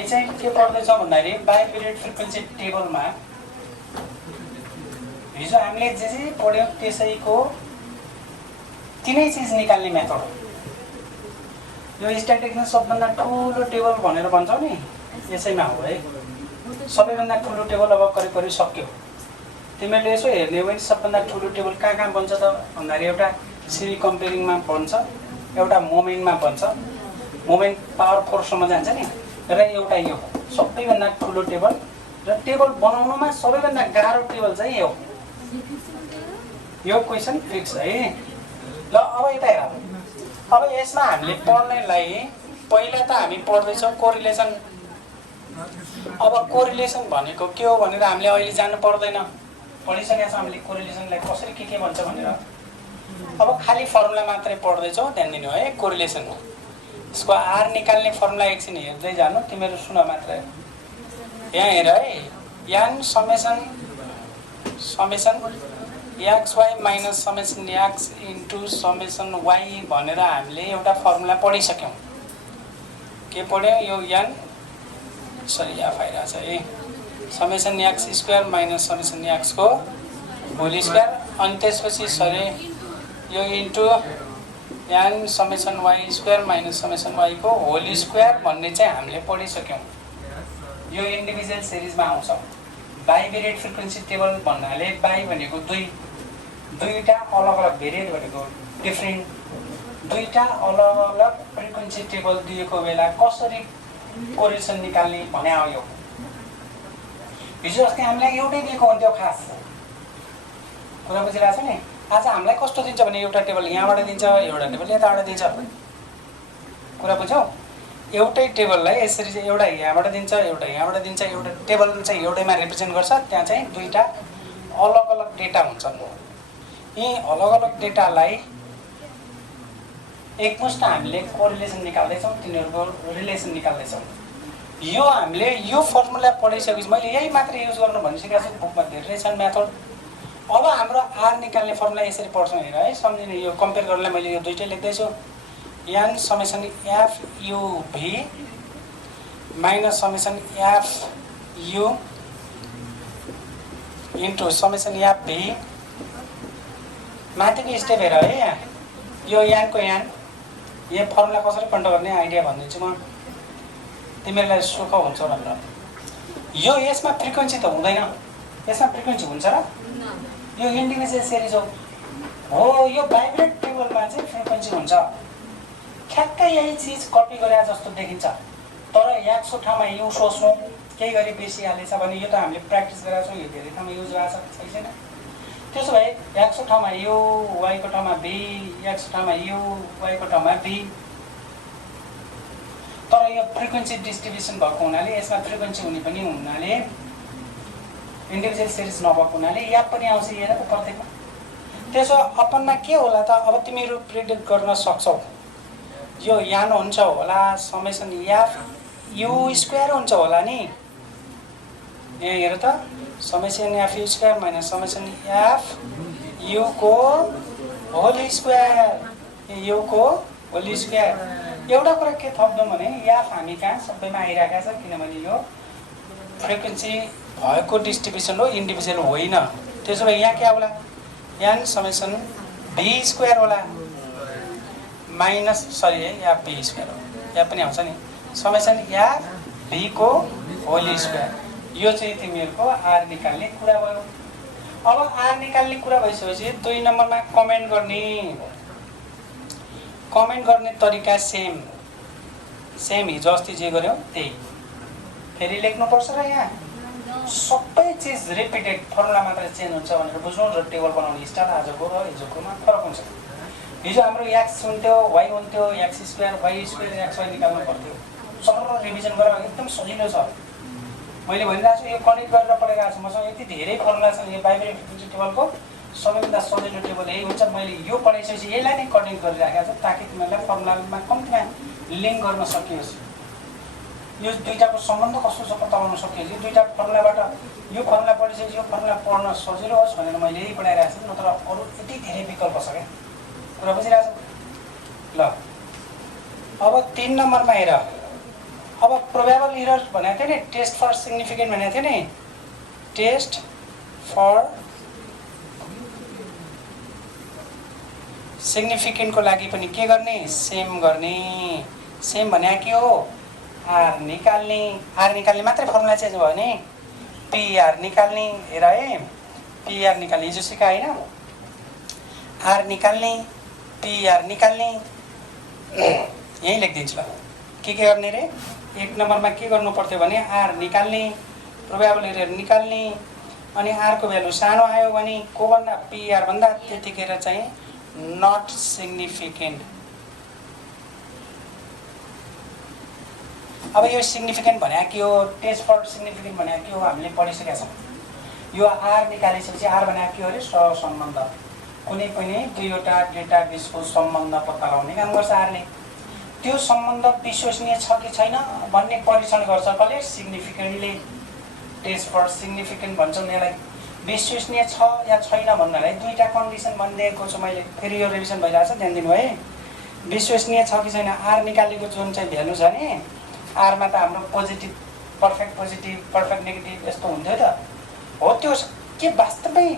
हामी चाहिँ के पढ्दैछौँ भन्दाखेरि बाइपिरियड फ्रिक्वेन्सी टेबलमा हिजो हामीले जे पढ्यौँ त्यसैको तिनै चिज निकाल्ने मेथड हो। यो स्ट्याटिस्टिक्समा सबभन्दा ठुलो टेबल भनेर भन्छौँ नि, यसैमा हो है। सबैभन्दा ठुलो टेबल अब करिब करिब सक्यो। तिमीहरूले यसो हेर्ने हो भने सबभन्दा ठुलो टेबल कहाँ कहाँ बन्छ त भन्दाखेरि एउटा सिरी कम्पेयरिङमा बन्छ, एउटा मोमेन्टमा बन्छ, मोमेन्ट पावर फोर्ससम्म जान्छ नि, र एउटा यो सबैभन्दा ठुलो टेबल। र टेबल बनाउनुमा सबैभन्दा गाह्रो टेबल चाहिँ यो क्वेसन फिक्स है। ल अब यता हेर, अब यसमा हामीले पढ्नेलाई पहिला त हामी पढ्दैछौँ कोरिलेसन। अब कोरिलेसन भनेको के हो भनेर हामीले अहिले जान्नु पर्दैन, पढिसकेका छौँ हामीले कोरिलेसनलाई कसरी के भन्छ भनेर। अब खालि फर्मुला मात्रै पढ्दैछौँ, ध्यान दिनु है। कोरिलेसन यसको आर निकाल्ने फर्मुला एकछिन हेर्दै जानु, तिमीहरू सुन मात्र। यहाँ हेर है, यान summation X Y minus summation X into summation Y भनेर हामीले एउटा फर्मुला पढिसक्यौँ। के पढ्यौँ? यो यान सरी एफ आइरहेछ है, summation x square minus summation एक्सको होल स्क्वायर, अनि त्यसपछि सरी यो into n summation y square minus summation वाईको होल स्क्वायर भन्ने चाहिँ हामीले पढिसक्यौँ। यो इन्डिभिजुअल सिरिजमा आउँछ। बाइभेरिएट फ्रिक्वेन्सी टेबल भन्नाले बाई भनेको दुईवटा अलग अलग, भेरिएट भनेको डिफ्रेन्ट, दुईवटा अलग अलग फ्रिक्वेन्सी टेबल दिएको बेला कसरी कोरिलेसन निकाल्ने भने आयो। हिजो अस्ति हामीलाई एउटै दिएको हुन्थ्यो, खास कुरा बुझिरहेको छ नि। आज हामीलाई कस्तो दिन्छ भने एउटा टेबल यहाँबाट दिन्छ, एउटा टेबल यताबाट दिन्छ। कुरा बुझ्यौ? एउटै टेबललाई यसरी चाहिँ एउटा यहाँबाट दिन्छ, एउटा यहाँबाट दिन्छ, एउटा टेबल चाहिँ एउटैमा रिप्रेजेन्ट गर्छ। त्यहाँ चाहिँ दुईवटा अलग अलग डेटा हुन्छन्। यी अलग अलग डेटालाई एकमुष्ट हामीले कोरिलेसन निकाल्दैछौँ, तिनीहरूको रिलेसन निकाल्दैछौँ। यो हामीले यो फर्मुला पढिसकेपछि मैले यही मात्र युज गर्नु भनिसकेको छु, बुकमा धेरै छन् मेथड। अब हाम्रो आर निकाल्ने फर्मुला यसरी पढ्छौँ हेर है, सम्झिने। यो कम्पेयर गर्नलाई मैले यो दुइटै लेख्दैछु। N summation F u v minus summation F u into summation f v. माथिको स्टेप हेर है, यहाँ यो यानको यान, यो फर्मुला कसरी कन्ट्रोल गर्ने आइडिया भनिदिन्छु म, तिमीहरूलाई सुख हुन्छ भनेर। यो यसमा फ्रिक्वेन्सी त हुँदैन, यसमा फ्रिक्वेन्सी हुन्छ र? यो इन्डिभिजुअल सिरिज हो। यो बाइभेरिएट टेबलमा चाहिँ फ्रिक्वेन्सी हुन्छ। ठ्याक्कै यही चिज कपी गरे जस्तो देखिन्छ, तर एक्सको ठाउँमा यु सोच्नु केही गरी बेसी हालेछ भने यो त हामीले प्र्याक्टिस गरेका छौँ, यो धेरै ठाउँमा युज भएको छ छैन। त्यसो भए एक्सको ठाउँमा यु, वाईको ठाउँमा बी, एक्सको ठाउँमा यु, वाईको ठाउँमा बी। तर यो फ्रिक्वेन्सी डिस्ट्रिब्युसन भएको हुनाले, यसमा फ्रिक्वेन्सी हुने पनि हुनाले, इन्डिभिजुअल सिरिज नभएको हुनाले या पनि आउँछ हेर प्रत्येकमा। त्यसो अपनमा के होला त? अब तिमीहरू प्रिडिक्ट गर्न सक्छौ यो यान हुन्छ होला, समेसन एफ यु स्क्वायर हुन्छ होला नि। यहाँ हेर त, summation F U square minus summation F युको होल स्क्वायर, युको होल स्क्वायर। एउटा कुरा के थप्छौँ भने एफ हामी कहाँ सबैमा आइरहेको छ, किनभने यो फ्रिक्वेन्सी भएको डिस्ट्रिब्युसन हो, इन्डिभिजुअल होइन। त्यसो भए यहाँ क्या होला? यान समेसन भी स्क्वायर होला माइनस सरी है एफ भी स्क्वायर हो, यहाँ पनि आउँछ नि, समेसन एफ भीको होल स्क्वायर। यो चाहिँ तिमीहरूको आर निकाल्ने कुरा भयो। अब आर निकाल्ने कुरा भइसकेपछि 2 नम्बरमा कमेन्ट गर्ने तरिका सेम हिजो अस्ति जे गर्यौँ त्यही फेरि लेख्नुपर्छ। र यहाँ सबै चिज रिपिटेड, फर्मुला मात्र चेन्ज हुन्छ भनेर बुझ्नु। र टेबल बनाउने स्टाइल आजको र हिजोकोमा फरक हुन्छ। हिजो हाम्रो एक्स हुन्थ्यो, वाई हुन्थ्यो, X square Y square X Y निकाल्नु पर्थ्यो। सरल रिभिजन गरेर एकदम सजिलो छ। मैले भनिरहेको छु, यो कनेक्ट गरेर पढाइरहेको छु। मसँग यति धेरै फर्मुला छन्। यो बाइभेरिएट फ्रिक्वेन्सी टेबलको सबैभन्दा सजिलो टेबल यही हुन्छ। मैले यो पढाइसकेपछि यसलाई नै कनेक्ट गरिराखेको छु ताकि तिमीहरूलाई फर्मुलामा कम्तीमा लिङ्क गर्न सकियोस्। यो दुईटाको सम्बन्ध कस्तो छ पत्ता लगाउन सकियोस्। यो दुईटा फर्मुलाबाट यो फर्मुला पढिसकेपछि यो फर्मुला पढ्न सजिलो होस् भनेर मैले यही पढाइरहेको छु। नत्र अरू यति धेरै विकल्प छ क्या। कुरा बुझिरहेको छ? ल अब 3 नम्बरमा हेर, अब प्रोबेबल इरर भनेको थियो नि, टेस्ट फर सिग्निफिकेन्ट भनेको थियो नि। टेस्ट फर सिग्निफिकेन्टको लागि पनि के गर्ने, सेम गर्ने। सेम भने के हो, आर निकाल्ने। आर निकाल्ने मात्रै फर्मुला चेन्ज भयो भने पिआर निकाल्ने। हेर है, पिआर निकाल्ने हिजो सिकाए होइन, आर निकाल्ने पिआर निकाल्ने। यही लेखिदिन्छु ल, के गर्ने रे। 1 नम्बरमा के गर्नु पर्थ्यो भने आर निकाल्ने, प्रोबेबल इरर निकाल्ने, अनि आरको भ्यालु सानो आयो भने को भन्दा, पिआर भन्दा, त्यतिखेर चाहिँ नट सिग्निफिकेन्ट। अब यो सिग्निफिकेन्ट भने के हो, टेस्ट फर सिग्निफिकेन्ट भने के हो हामीले पढिसकेका छौँ। यो आर निकालिसकेपछि आर भने के हो अरे, सहसम्बन्ध। कुनै पनि दुईवटा डेटा बिचको सम्बन्ध पत्ता लगाउने काम गर्छ आरले। त्यो सम्बन्ध विश्वसनीय छ कि छैन भन्ने परीक्षण गर्छ कसले, सिग्निफिकेन्टले। टेस्ट फर सिग्निफिकेन्ट भन्छौँ यसलाई। विश्वसनीय छ या छैन भन्नलाई दुईवटा कन्डिसन भनिदिएको छु मैले, फेरि यो रिभिजन भइरहेको छ, ध्यान दिनु है। विश्वसनीय छ कि छैन, आर निकालेको जुन चाहिँ भ्यालु छ नि, आरमा त हाम्रो positive, perfect positive, perfect negative यस्तो हुन्थ्यो त, हो त्यो के वास्तवमै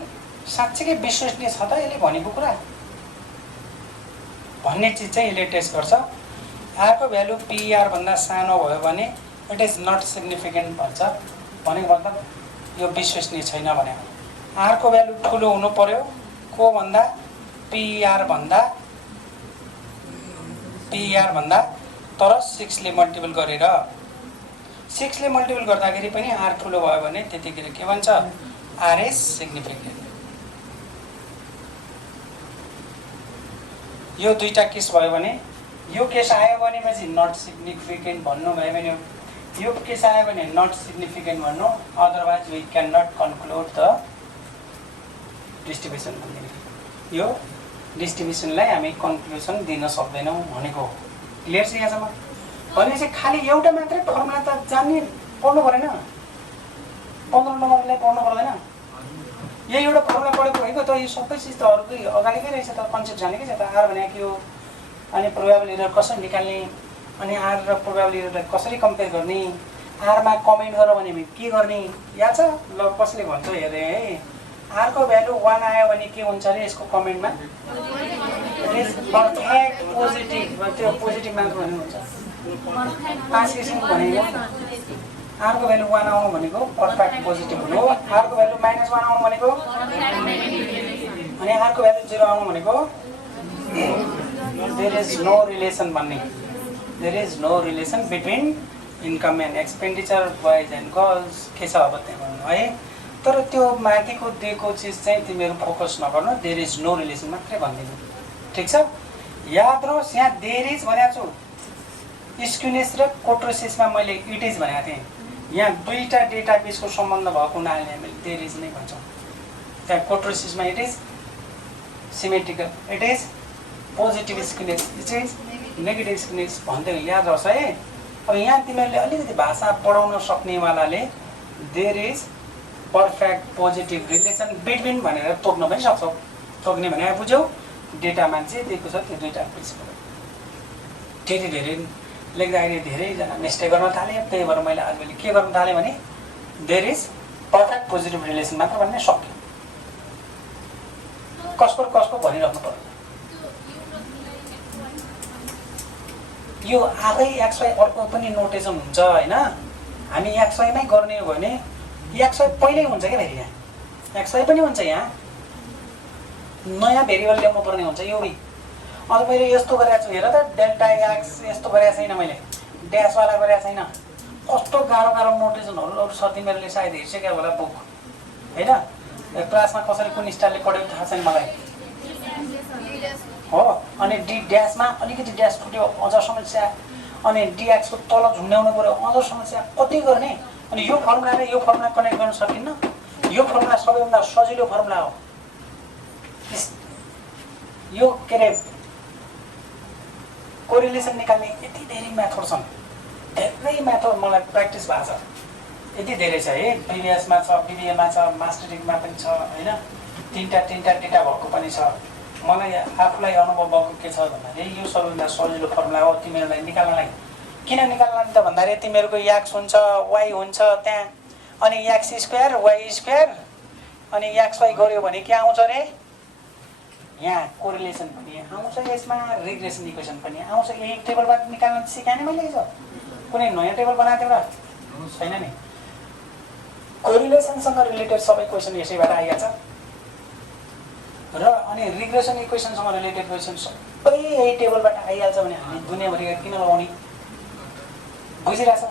साँच्चीकै विश्वसनीय छ त यसले भनेको कुरा भन्ने चिज चाहिँ यसले टेस्ट गर्छ। आरको भ्यालु पिआर भन्दा सानो भयो भने इट इज नट सिग्निफिकेन्ट भन्छ। भनेको मतलब यो विश्वसनीय छैन भने। आरको भ्यालु ठुलो हुनु पर्यो को भन्दा, पिआर भन्दा, तर 6 ले मल्टिपल गरेर। 6 ले मल्टिपल गर्दाखेरि पनि आर ठुलो भयो भने त्यतिखेर के भन्छ, आर इज सिग्निफिकेन्ट। यो दुईटा केस भयो भने, यो केस आयो भने पछि नट सिग्निफिकेन्ट भन्नु भयो भने, यो केस आयो भने नट सिग्निफिकेन्ट भन्नु, otherwise we can not conclude the distribution भन्ने। यो डिस्ट्रिब्युसनलाई हामी कन्क्लुजन दिन सक्दैनौँ भनेको हो। क्लियर छ यहाँसम्म? भनेपछि खालि एउटा मात्रै फर्मुला त जान्ने पढ्नु परेन, 15 नम्बरलाई पढ्नु पर्दैन। यही एउटा फर्मुला पढेको भएको त यो सबै चिज त अरूकै अगाडिकै रहेछ त, कन्सेप्ट जानेकै छ त। आर भने के हो, अनि प्रोबेबल इरर कसरी निकाल्ने, अनि आर र प्रोबेबल इररलाई कसरी कम्पेयर गर्ने, आरमा कमेन्ट गर भने के गर्ने, याद छ? ल कसले भन्छ हेरे है, आरको भ्यालु 1 आयो भने के हुन्छ अरे यसको कमेन्टमा, पर्फेक्ट पोजिटिभ। त्यो पोजिटिभ मात्र भन्नु हुन्छ, 5 किसिमको भनेको। आरको भ्यालु 1 आउनु भनेको पर्फेक्ट पोजिटिभ हुनु, आरको भ्यालु -1 आउनु भनेको, अनि आरको भ्यालु 0 आउनु भनेको देयर इज नो रिलेसन भन्ने। There is no relation between income and expenditure boys and girls. के छ अब त्यहाँ भन्नु है। तर त्यो माथिको दिएको चिज चाहिँ तिमीहरू फोकस नगर्नु, देयर इज नो रिलेसन मात्रै भनिदिनु, ठिक छ? याद रहोस्, यहाँ देयर इज भनेको छु, स्क्युनेस र कोट्रोसिसमा मैले इट इज भनेको थिएँ। यहाँ दुईवटा डेटा बिचको सम्बन्ध भएको हुनाले हामीले देयर इज नै भन्छौँ। त्यहाँ कोट्रोसिसमा it is symmetrical, it is positive skewness, it is negative skewness भन्दै याद रहोस् है। अब यहाँ तिमीहरूले अलिकति भाषा पढाउन सक्नेवालाले there is perfect positive relation between भनेर तोक्न पनि सक्छौ। तोक्ने भने बुझ्यौ, डेटा मान्छे दिएको छ त्यो दुईवटा बिचको। त्यति धेरै लेख्दाखेरि धेरैजना मिस्टेक गर्न थाले, त्यही भएर मैले आजभोलि के गर्न थालेँ भने there is perfect positive relation मात्र भन्ने सक्यो। कसको भनिराख्नु पर्यो। यो आफै 100 अर्को पनि नोटेसन हुन्छ होइन। हामी 100 मै गर्ने हो भने 100 पहिल्यै हुन्छ क्या, फेरि यहाँ 100 पनि हुन्छ। यहाँ नयाँ भेरिएबल ल्याउनु पर्ने हुन्छ। यो अझ मैले यस्तो गरेको छु हेर त, डेल्टा एक्स यस्तो गरेको छैन, मैले ड्यासवाला गरेको छैन। कस्तो गाह्रो नोटेसनहरू अरू छ, तिमीहरूले सायद हेरिसक्यो होला बुक होइन। क्लासमा कसरी कुन स्टाइलले पढेको थाहा छैन मलाई हो। अनि डी ड्यासमा अलिकति ड्यास फुट्यो अझ समस्या, अनि डिएक्सको तल झुन्ड्याउनु पऱ्यो अझ समस्या। कति गर्ने? अनि यो फर्मुला र यो फर्मुला कनेक्ट गर्न सकिन्न। यो फर्मुला सबैभन्दा सजिलो फर्मुला हो। यो के अरे कोरिलेसन निकाल्ने यति धेरै मेथड छन्, धेरै मेथड मलाई प्र्याक्टिस भएको छ, यति धेरै छ है। बिबिएसमा छ, बिबिएमा छ, मास्टर डिग्रीमा पनि छ होइन। तिनवटा डेटा भएको पनि छ। मलाई आफूलाई अनुभव भएको के छ भन्दाखेरि यो सबैभन्दा सजिलो फर्मुला हो तिमीहरूलाई निकाल्नलाई। किन निकाल्न त भन्दाखेरि तिमीहरूको x हुन्छ y हुन्छ त्यहाँ अनि x स्क्वायर y स्क्वायर अनि xy गर्यो भने के आउँछ रे यहाँ कोरिलेसन पनि आउँछ यसमा रिग्रेसन इक्वेसन पनि आउँछ यही टेबलबाट निकाल्न सिकाएँ नि मैले हिजो कुनै नयाँ टेबल बनाएको थिएँ र छैन नि कोरिलेसनसँग रिलेटेड सबै क्वेसन यसैबाट आइहाल्छ र अनि रिग्रेसन इक्वेसनसँग रिलेटेड क्वेसन सबै यही टेबलबाट आइहाल्छ भने हामी दुनियाँभरि किन लगाउने बुझिरहेछौ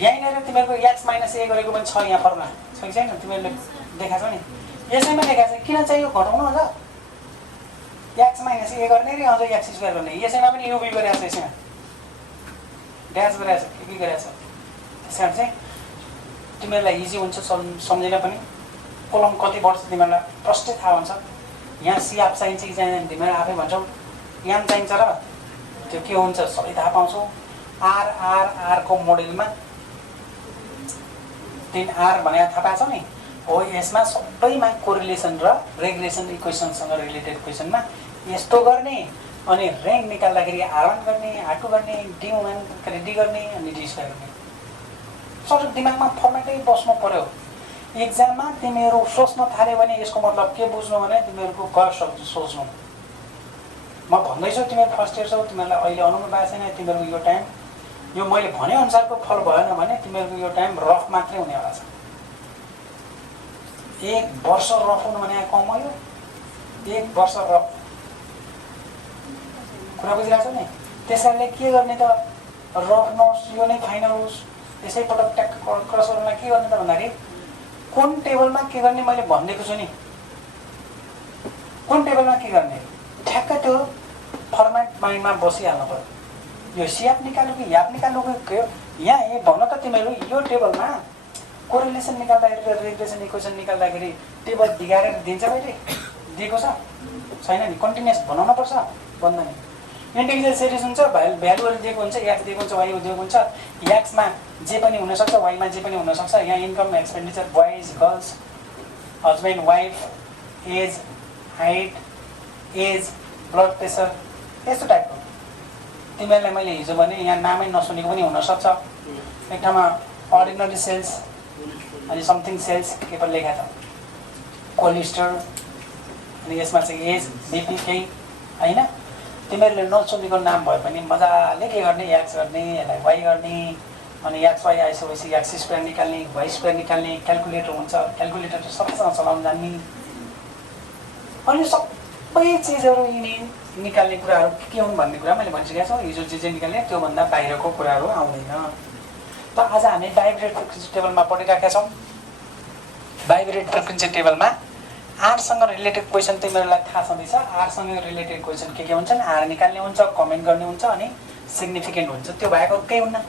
यहीँनिर तिमीहरूको x माइनस a गरेको पनि छ यहाँ फर्मुला छ कि छैन तिमीहरूले देखाएको छ नि यसैमा देखाएको छ किन चाहियो घटाउनु अझ x माइनस a गर्ने रे अझ x स्क्वायर गर्ने यसैमा पनि युभी गरिरहेको छ यसैमा ड्यास गरिरहेको छ के गरिरहेको छ त्यस कारण चाहिँ तिमीहरूलाई इजी हुन्छ सम्झिन पनि कोलम कति वर्ष तिमीहरूलाई प्रष्टै थाहा हुन्छ यहाँ सिआप चाहिन्छ कि चाहिँदैन तिमीहरू आफै भन्छौ याम चाहिन्छ र त्यो के हुन्छ सबै थाहा पाउँछौ आरको मोडेलमा 3R भनेर थाहा पाएको छ नि हो यसमा सबैमा कोरिलेसन र रेग्रेसन इक्वेसनसँग रिलेटेड क्वेसनमा यस्तो गर्ने अनि र्याङ्क निकाल्दाखेरि R1 गर्ने R2 गर्ने D1 D गर्ने अनि D स्क्वायर गर्ने सबै दिमागमा फर्मेटै बस्नु पर्यो एक्जाममा तिमीहरू सोच्न थाल्यो भने यसको मतलब के बुझ्नु भने तिमीहरूको क शब्द सोच्नु म भन्दैछु तिमीहरू फर्स्ट इयर छौ तिमीहरूलाई अहिले अनुभव भएको छैन तिमीहरूको यो टाइम यो मैले भने अनुसारको फल भएन भने तिमीहरूको यो टाइम रफ मात्रै हुनेवाला छ 1 वर्ष रफ हुनु भने कम हो 1 वर्ष रफ कुरा बुझिरहेको छ नि त्यसैले के गर्ने त रफ नोट्स यो नै फाइनल होस् त्यसै पटक ट्याक क्रस गर्नलाई के गर्ने त भन्दाखेरि कुन टेबलमा के गर्ने मैले भनिदिएको छु नि कुन टेबलमा के गर्ने ठ्याक्क त्यो फर्मेट माइन्डमा बसिहाल्नु पर्यो यो सिआप निकाल्नु कि याप निकाल्नु कि यहाँ ए भन त तिमीहरू यो टेबलमा कोरिलेसन निकाल्दाखेरि र रिग्रेसन इक्वेसन निकाल्दाखेरि टेबल बिगारेर दिन्छ कहिले दिएको छ छैन नि कन्टिन्युअस बनाउन पर्छ भन्दैन इन्टिग्रल सिरिज हुन्छ भ्यालुहरू दिएको हुन्छ x दिएको हुन्छ y दिएको हुन्छ x मा जे पनि हुन सक्छ y मा जे पनि हुन सक्छ यहाँ income expenditure boys girls husband wife age height age blood pressure यस्तो टाइपको तिमीहरूलाई मैले हिजो भने यहाँ नामै नसुनेको पनि हुन सक्छ एक ठाउँमा अर्डिनरी सेल्स अनि समथिङ सेल्स के पनि लेखा छ कोलेस्ट्रोल अनि यसमा चाहिँ एज बिपी केही हैन तिमीहरूले नसुनेको नाम भए पनि मजाले के गर्ने x गर्ने यसलाई y गर्ने अनि xy आइसकेपछि x स्क्वायर निकाल्ने y स्क्वायर निकाल्ने क्याल्कुलेटर हुन्छ क्याल्कुलेटर चाहिँ सबैसँग चलाउन जान्ने अनि सबै चिजहरू यिनी निकाल्ने कुराहरू के हुन् भन्ने कुरा मैले भनिसकेको छु हिजो जे निकाल्ने त्योभन्दा बाहिरको कुराहरू आउँदैन त आज हामी भाइब्रेट फ्रिक्वेन्सी टेबलमा पढिरहेका छौँ भाइब्रेट फ्रिक्वेन्सी टेबलमा आरसँग रिलेटेड क्वेसन तिमीहरूलाई थाहा छँदैछ आरसँग रिलेटेड क्वेसन के हुन्छन् आर निकाल्ने हुन्छ कमेन्ट गर्ने हुन्छ अनि सिग्निफिकेन्ट हुन्छ त्यो भएको केही हुन्न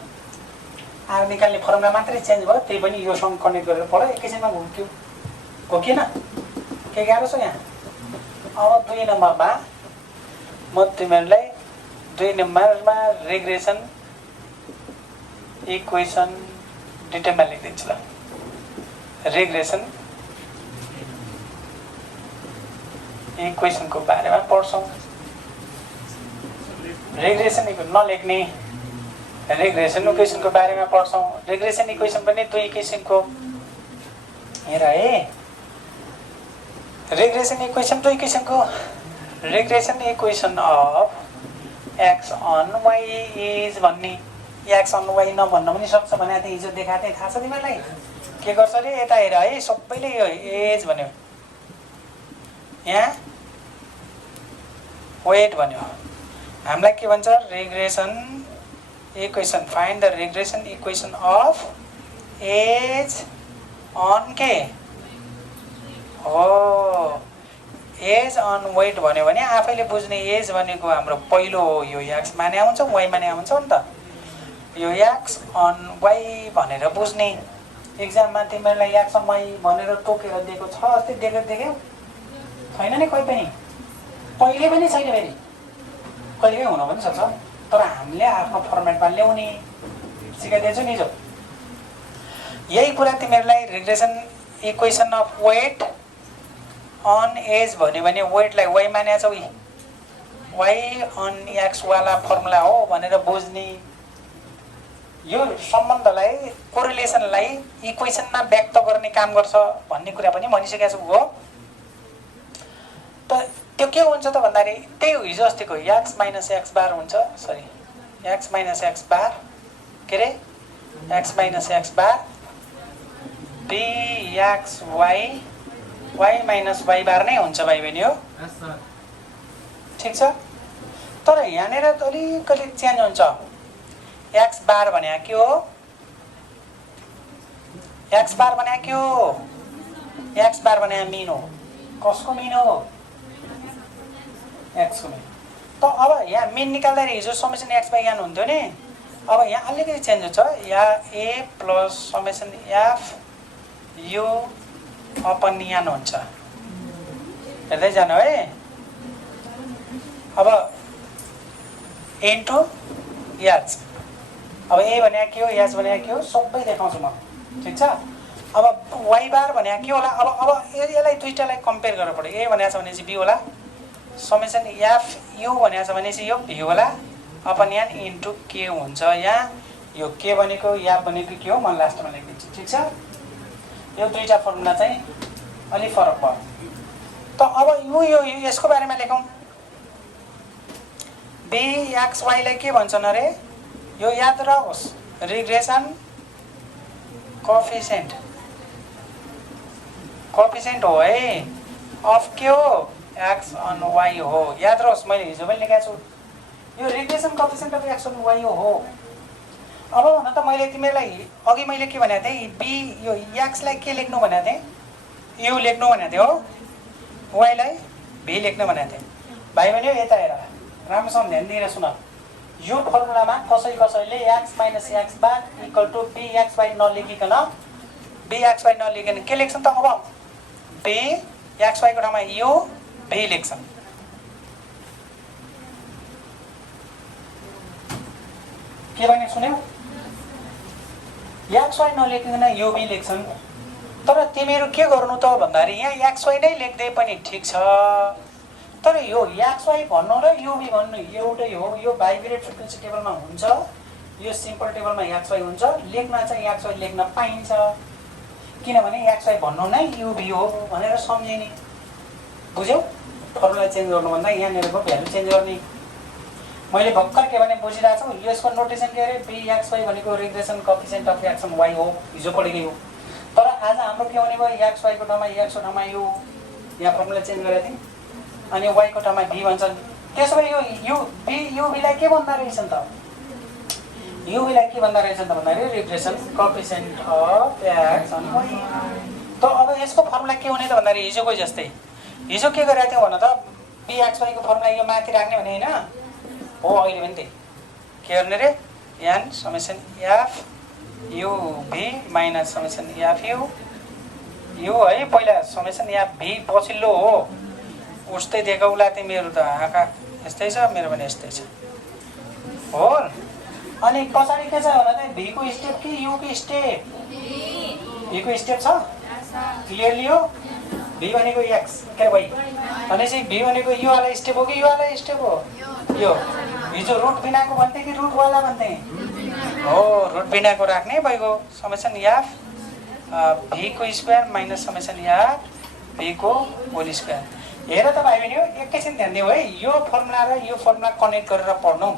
आर निकाल्ने फर्मुला मात्रै चेन्ज भयो त्यही पनि योसँग कनेक्ट गरेर पढ एकैछिनमा घुम्क्यो हो किन के गाह्रो छ यहाँ अब 2 नम्बरमा म तिमीहरूलाई 2 नम्बरमा रिग्रेसन इक्वेसन डिटेलमा लेखिदिन्छु ल रिग्रेसन इक्वेसनको बारेमा पढ्छौँ रिग्रेसन नलेख्ने रिग्रेसन इक्वेसनको बारेमा पढ्छौँ रिग्रेसन इक्वेसन पनि 2 किसिमको हेर है रिग्रेसन इक्वेसन 2 किसिमको regression equation of x on y is भन्ने x on y नभन्न पनि सक्छ भने त हिजो देखाएको थिएँ थाहा छ तिमीहरूलाई के गर्छ अरे यता हेर है सबैले यो एज भन्यो यहाँ वेट भन्यो हामीलाई के भन्छ regression equation find the regression equation of age on के हो एज अन वेट भन्यो भने आफैले बुझ्ने एज भनेको हाम्रो पहिलो हो यो एक्स माने आउँछ वाइ माने आउँछ नि त यो एक्स अन वाइ भनेर बुझ्ने एक्जाममा तिमीहरूलाई एक्स अन वाइ भनेर तोकेर दिएको छ अस्ति देख्यौ छैन नि कोही पनि कहिले पनि छैन फेरि कहिले हुन पनि सक्छ तर हामीले आफ्नो फर्मेटमा ल्याउने सिकाइदिन्छु नि जो यही कुरा तिमीहरूलाई regression equation of weight on age भन्यो भने वेटलाई वाइ माने छ वाइ अन एक्स वाला फर्मुला हो भनेर बुझ्ने यो सम्बन्धलाई कोरिलेसनलाई इक्वेसनमा व्यक्त गर्ने काम गर्छ भन्ने कुरा पनि भनिसकेको छु हो। त त्यो के हुन्छ त भन्दाखेरि त्यही हो हिजो अस्तिको x माइनस x बार हुन्छ, सरी x माइनस x बार के रे x माइनस x बार bx y माइनस y बार नै हुन्छ भाइ बहिनी हो। ठिक छ। तर यहाँनिर अलिकति चेन्ज हुन्छ। x बार भने के हो? x बार भने के हो? x बार भने मिन हो। कसको मिन हो? x को मिन। त अब यहाँ मिन निकाल्दाखेरि हिजो समेसन x बाई n हुन्थ्यो नि। अब यहाँ अलिकति चेन्ज हुन्छ। या a plus summation f u upon n हुन्छ। हेर्दै जानु है। अब इन्टु h। अब a भने के हो, h भने के हो सबै देखाउँछु म। ठीक छ। अब y बार भने के होला? अब यसलाई दुईटालाई कम्पेयर गर्न पर्यो। a भनेछ भने चाहिँ b होला, समेसन f u भनेछ भने चाहिँ यो v होला, अपन n इन्टु k हुन्छ। यहाँ यो k भनेको f भनेको के हो म लास्टमा लेखिदिन्छु। ठीक छ। यो दुईटा फर्मुला चाहिँ अलि फरक भयो। त अब यो यसको बारेमा लेखौँ। bxy लाई के भन्छन् अरे? यो याद राखोस्, रिग्रेसन कोएफिसिएन्ट हो है। अफ के हो? x अन y हो। याद राखोस्, मैले हिजो पनि लेखेको छु यो regression coefficient of x on y हो। अब भन त मैले तिमीलाई अघि मैले के भनेको थिएँ? b यो x लाई के लेख्नु भनेको थिएँ? u लेख्नु भनेको थिएँ हो। y लाई v लेख्नु भनेको थिएँ। भाइ बहिनी यता हेर, राम्रोसँग ध्यान दिएर सुन। यो फर्मुलामा कसैले x minus x bar equal to bxy नलेखिकन के लेख्छन् त? अब bxy को ठाउँमा u v लेख्छन्। के भने सुन्यौ? xy नलेखिकन u v लेख्छन्। तर तिमीहरू के गर्नु त भन्दाखेरि यहाँ xy नै लेख्दै पनि ठिक छ, तर यो xy भन्नु र uv भन्नु एउटै हो। यो भाइब्रेट फ्रिक्वेन्सी टेबलमा हुन्छ, यो सिम्पल टेबलमा xy हुन्छ। लेख्न चाहिँ xy लेख्न पाइन्छ, किनभने xy भन्नु नै uv हो भनेर सम्झिने। बुझ्यौ? फर्मुला चेन्ज गर्नुभन्दा यहाँनिरको भ्यालु चेन्ज गर्ने। मैले भर्खर के भने बुझिरहेको छु। यसको नोटेसन के अरे? bxy भनेको regression coefficient of x on y हो, हिजो पढेकै हो। तर आज हाम्रो के भने भयो? xy को ठाउँमा x को ठाउँमा u, यहाँ फर्मुला चेन्ज गरेको थिएँ। अनि y को ठाउँमा v भन्छन्। त्यसो भए यो uv लाई के भन्दा रहेछन् त? uv लाई के भन्दा रहेछन् त भन्दाखेरि regression coefficient of x on y। त अब यसको फर्मुला के हुने त भन्दाखेरि हिजोको जस्तै। हिजो के गरेको थियौँ भन त? bxy को फर्मुला यो माथि राख्ने भने हैन हो। अहिले पनि त्यही के गर्ने रे? n summation f u v minus summation f u है। पहिला समेसन f v पछिल्लो हो। उस्तै देखाउला तिमीहरू त। आँखा यस्तै छ, मेरो पनि यस्तै छ हो। अनि पछाडि के छ भने v को स्टेप कि u को स्टेप? v को स्टेप छ क्लियरली हो। v भनेको x के y भनेपछि v भनेको u वाला स्टेप हो कि u वाला स्टेप हो? यो हिजो रुट बिनाको भन्थे कि रुट वाला भन्थे? हो, रुट बिनाको राख्ने भइगयो। समेसन f v को square minus summation f v को होल स्क्वायर। हेर त भाइ बहिनी हो, एकैछिन ध्यान दिऊ है। यो फर्मुला र यो फर्मुला कनेक्ट गरेर पढ्नु।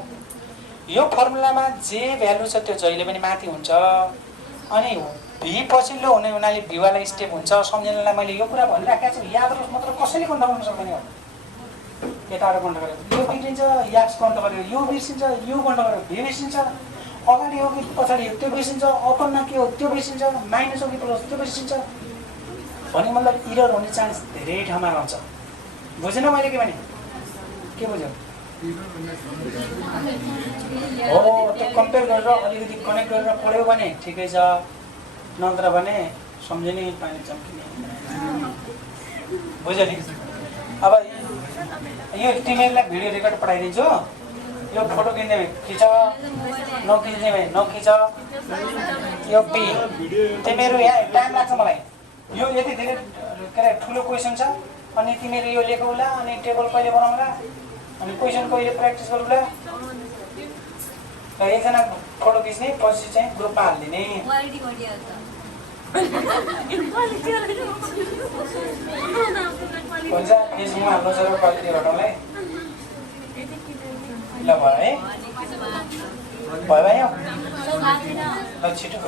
यो फर्मुलामा जे भ्यालु छ त्यो जहिले पनि माथि हुन्छ, अनि v पछिल्लो हुने हुनाले v वाला स्टेप हुन्छ। सम्झिनलाई मैले यो कुरा भनिराखेको छु। याद रोस् मात्र कसैले कन्ट्रोल गर्न सक्दैन हो। यताबाट कन्ट्रोल गरेर यो बिग्रिन्छ, x कन्ट्रोल गरेर यो बिर्सिन्छ, u कन्ट्रोल गरेर v बिर्सिन्छ। अगाडि हो कि पछाडि हो त्यो बिर्सिन्छ, अपनमा के हो त्यो बिर्सिन्छ, माइनस हो कि प्लस त्यो बिर्सिन्छ। भने मतलब इरर हुने चान्स धेरै ठाउँमा रहन्छ। बुझेन मैले के भने? के बुझ्यौ? हो, त्यो कम्पेयर गरेर अलिकति कनेक्ट गरेर पढ्यो भने ठिकै छ, नत्र भने सम्झिने पानी चम्किने। बुझ्यो नि? अब यो तिमीहरूलाई भिडियो रेकर्ड पठाइदिन्छु। यो फोटो खिच्ने खिच, नखिच्ने भए नखिच। यो पी तिमीहरू यहाँ टाइम लाग्छ मलाई। यो यति धेरै के अरे ठुलो क्वेसन छ, अनि तिमीहरू यो लेखौला, अनि टेबल कहिले बनाउला, अनि क्वेसन कहिले प्र्याक्टिस गरौला। एकजना फोटो खिच्ने पछि चाहिँ ग्रुपमा हालिदिने हुन्छ फेसबुकमा हाल्नु छ र क्वालिटी हटाउनलाई ल भयो है भयो ल छिटो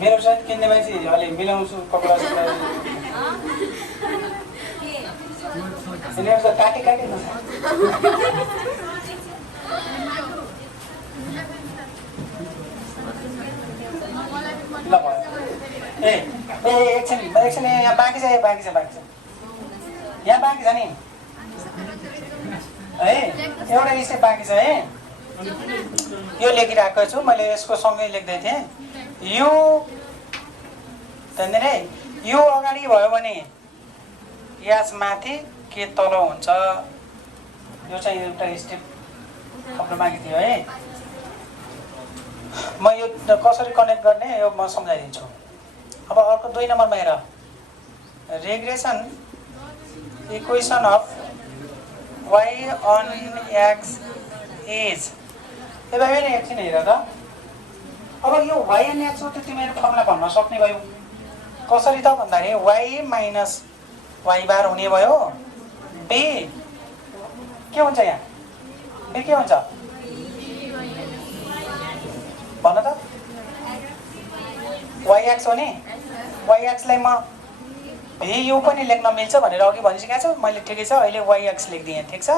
मेरो सायद किन्ने मान्छे अलि मिलाउँछु कपडा यिनीहरू त काटे काटे ल भयो ए एकछिन यहाँ बाँकी छ यहाँ बाँकी छ यहाँ बाँकी छ नि है एउटा स्टेप बाँकी छ है यो लेखिरहेको छु मैले यसको सँगै लेख्दै थिएँ यो त्यहाँनिर यो अगाडि भयो भने यास माथि के तल हुन्छ यो चाहिँ एउटा स्टेप थप्न बाँकी थियो है म यो कसरी कनेक्ट गर्ने यो म सम्झाइदिन्छु अब अर्को 2 नम्बरमा हेर regression equation of y on x is ए भाइ नि एकछिन हेर त अब यो y on x हो त तिमीहरू फर्मुला भन्न सक्ने भयो कसरी त भन्दाखेरि y माइनस y बार हुने भयो b के हुन्छ यहाँ b के हुन्छ भन त yx हो नि yx लाई म vu पनि लेख्न मिल्छ भनेर अघि भनिसकेको छु मैले ठिकै छ अहिले yx लेखिदिएँ ठिक छ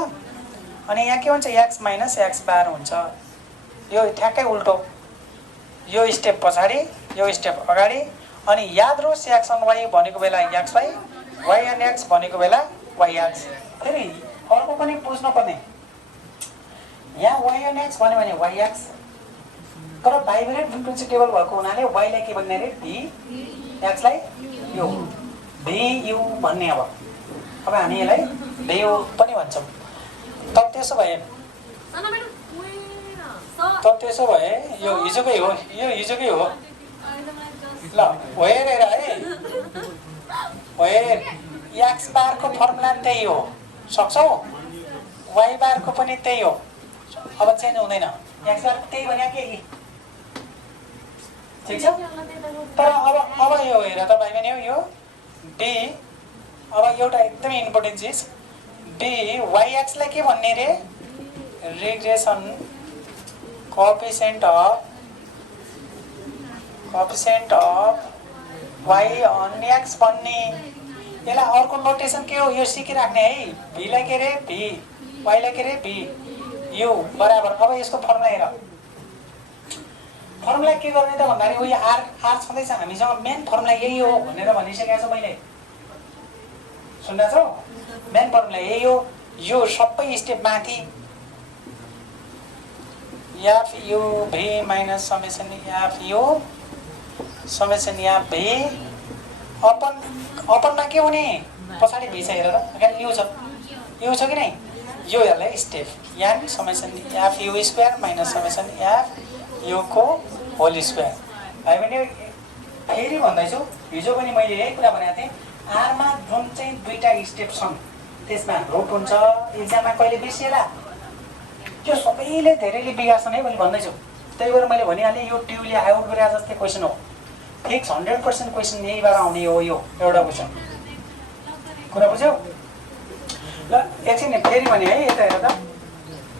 अनि यहाँ के हुन्छ x माइनस x बार हुन्छ यो ठ्याक्कै उल्टो यो स्टेप पछाडि यो स्टेप अगाडि अनि याद रोस् x on y भनेको बेला xy y on x भनेको बेला yx फेरि अर्को पनि बुझ्नु पर्ने यहाँ y on x भन्यो भने yx तर भाइब्रेट फ्रिक्वेन्सी टेबल भएको हुनाले y लाई के भन्ने रे v x लाई यो vu भन्ने अब हामी यसलाई vu पनि भन्छौँ त त्यसो भए यो हिजोकै हो ल हेर है x बारको फर्मुला त्यही हो सक्छौ y बारको पनि त्यही हो अब चेन्ज हुँदैन x बार त्यही भने के ठिक छ तर अब यो हेर त भाइ बहिनी यो b अब एउटा एकदमै इम्पोर्टेन्ट चिज b yx लाई के भन्ने रे regression coefficient of y on x भन्ने यसलाई अर्को नोटेसन के हो यो सिकिराख्ने है v लाई के रे v y लाई के रे v u बराबर अब यसको फर्मुला हेर फर्मुला के गर्ने त भन्दाखेरि उयो आर छँदैछ हामीसँग मेन फर्मुला यही हो भनेर भनिसकेको छु मैले सुन्दैछौ मेन फर्मुला यही हो यो सबै स्टेप माथि f u v minus summation f u summation f v अपनमा के हुने पछाडि v छ हेर त अगाडि u छ कि नै यो हेर्ला step n summation f u square minus summation f u को होल स्क्वायर भाइ बहिनी फेरि भन्दैछु हिजो पनि मैले यही कुरा भनेको थिएँ आरमा जुन चाहिँ दुईटा स्टेप छन् त्यसमा रुट हुन्छ एक्जाममा कहिले बिर्सिएला त्यो सबैले धेरैले बिगार्छन् है मैले भन्दैछु त्यही भएर मैले भनिहालेँ यो ट्युले आउट गरे जस्तै क्वेसन हो फिक्स 100% क्वेसन यहीबाट आउने हो यो एउटा क्वेसन कुरा बुझ्यौ ल एकछिन फेरि भने है यता हेर त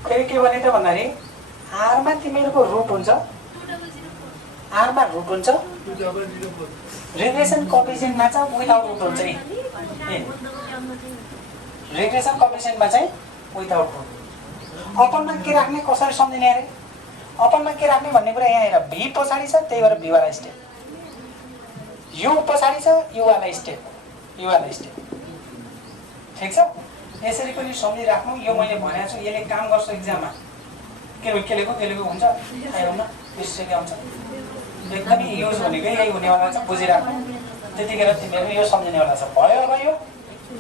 फेरि के भने त भन्दाखेरि आरमा तिमीहरूको रुट हुन्छ आरमा रुट हुन्छ रिग्रेसन कोएफिसिएन्टमा चाहिँ विदाउट रुट हुन्छ नि रिग्रेसन कोएफिसिएन्टमा चाहिँ विदाउट रुट अपनमा के राख्ने कसरी सम्झिने अरे अपनमा के राख्ने भन्ने कुरा यहाँ हेर भी पछाडि छ त्यही भएर भी वाला स्टेप यु पछाडि छ यु वाला स्टेप ठिक छ यसरी पनि सम्झिराख्नु यो मैले भनेको छु यसले काम गर्छ एक्जाममा के लेखो हुन्छ आइहुन्न बिर्सेकै आउँछ एकदमै युज भनेकै यही हुनेवाला छ बुझिराख्नु त्यतिखेर तिमीहरू यो सम्झिनेवाला छ भयो अब यो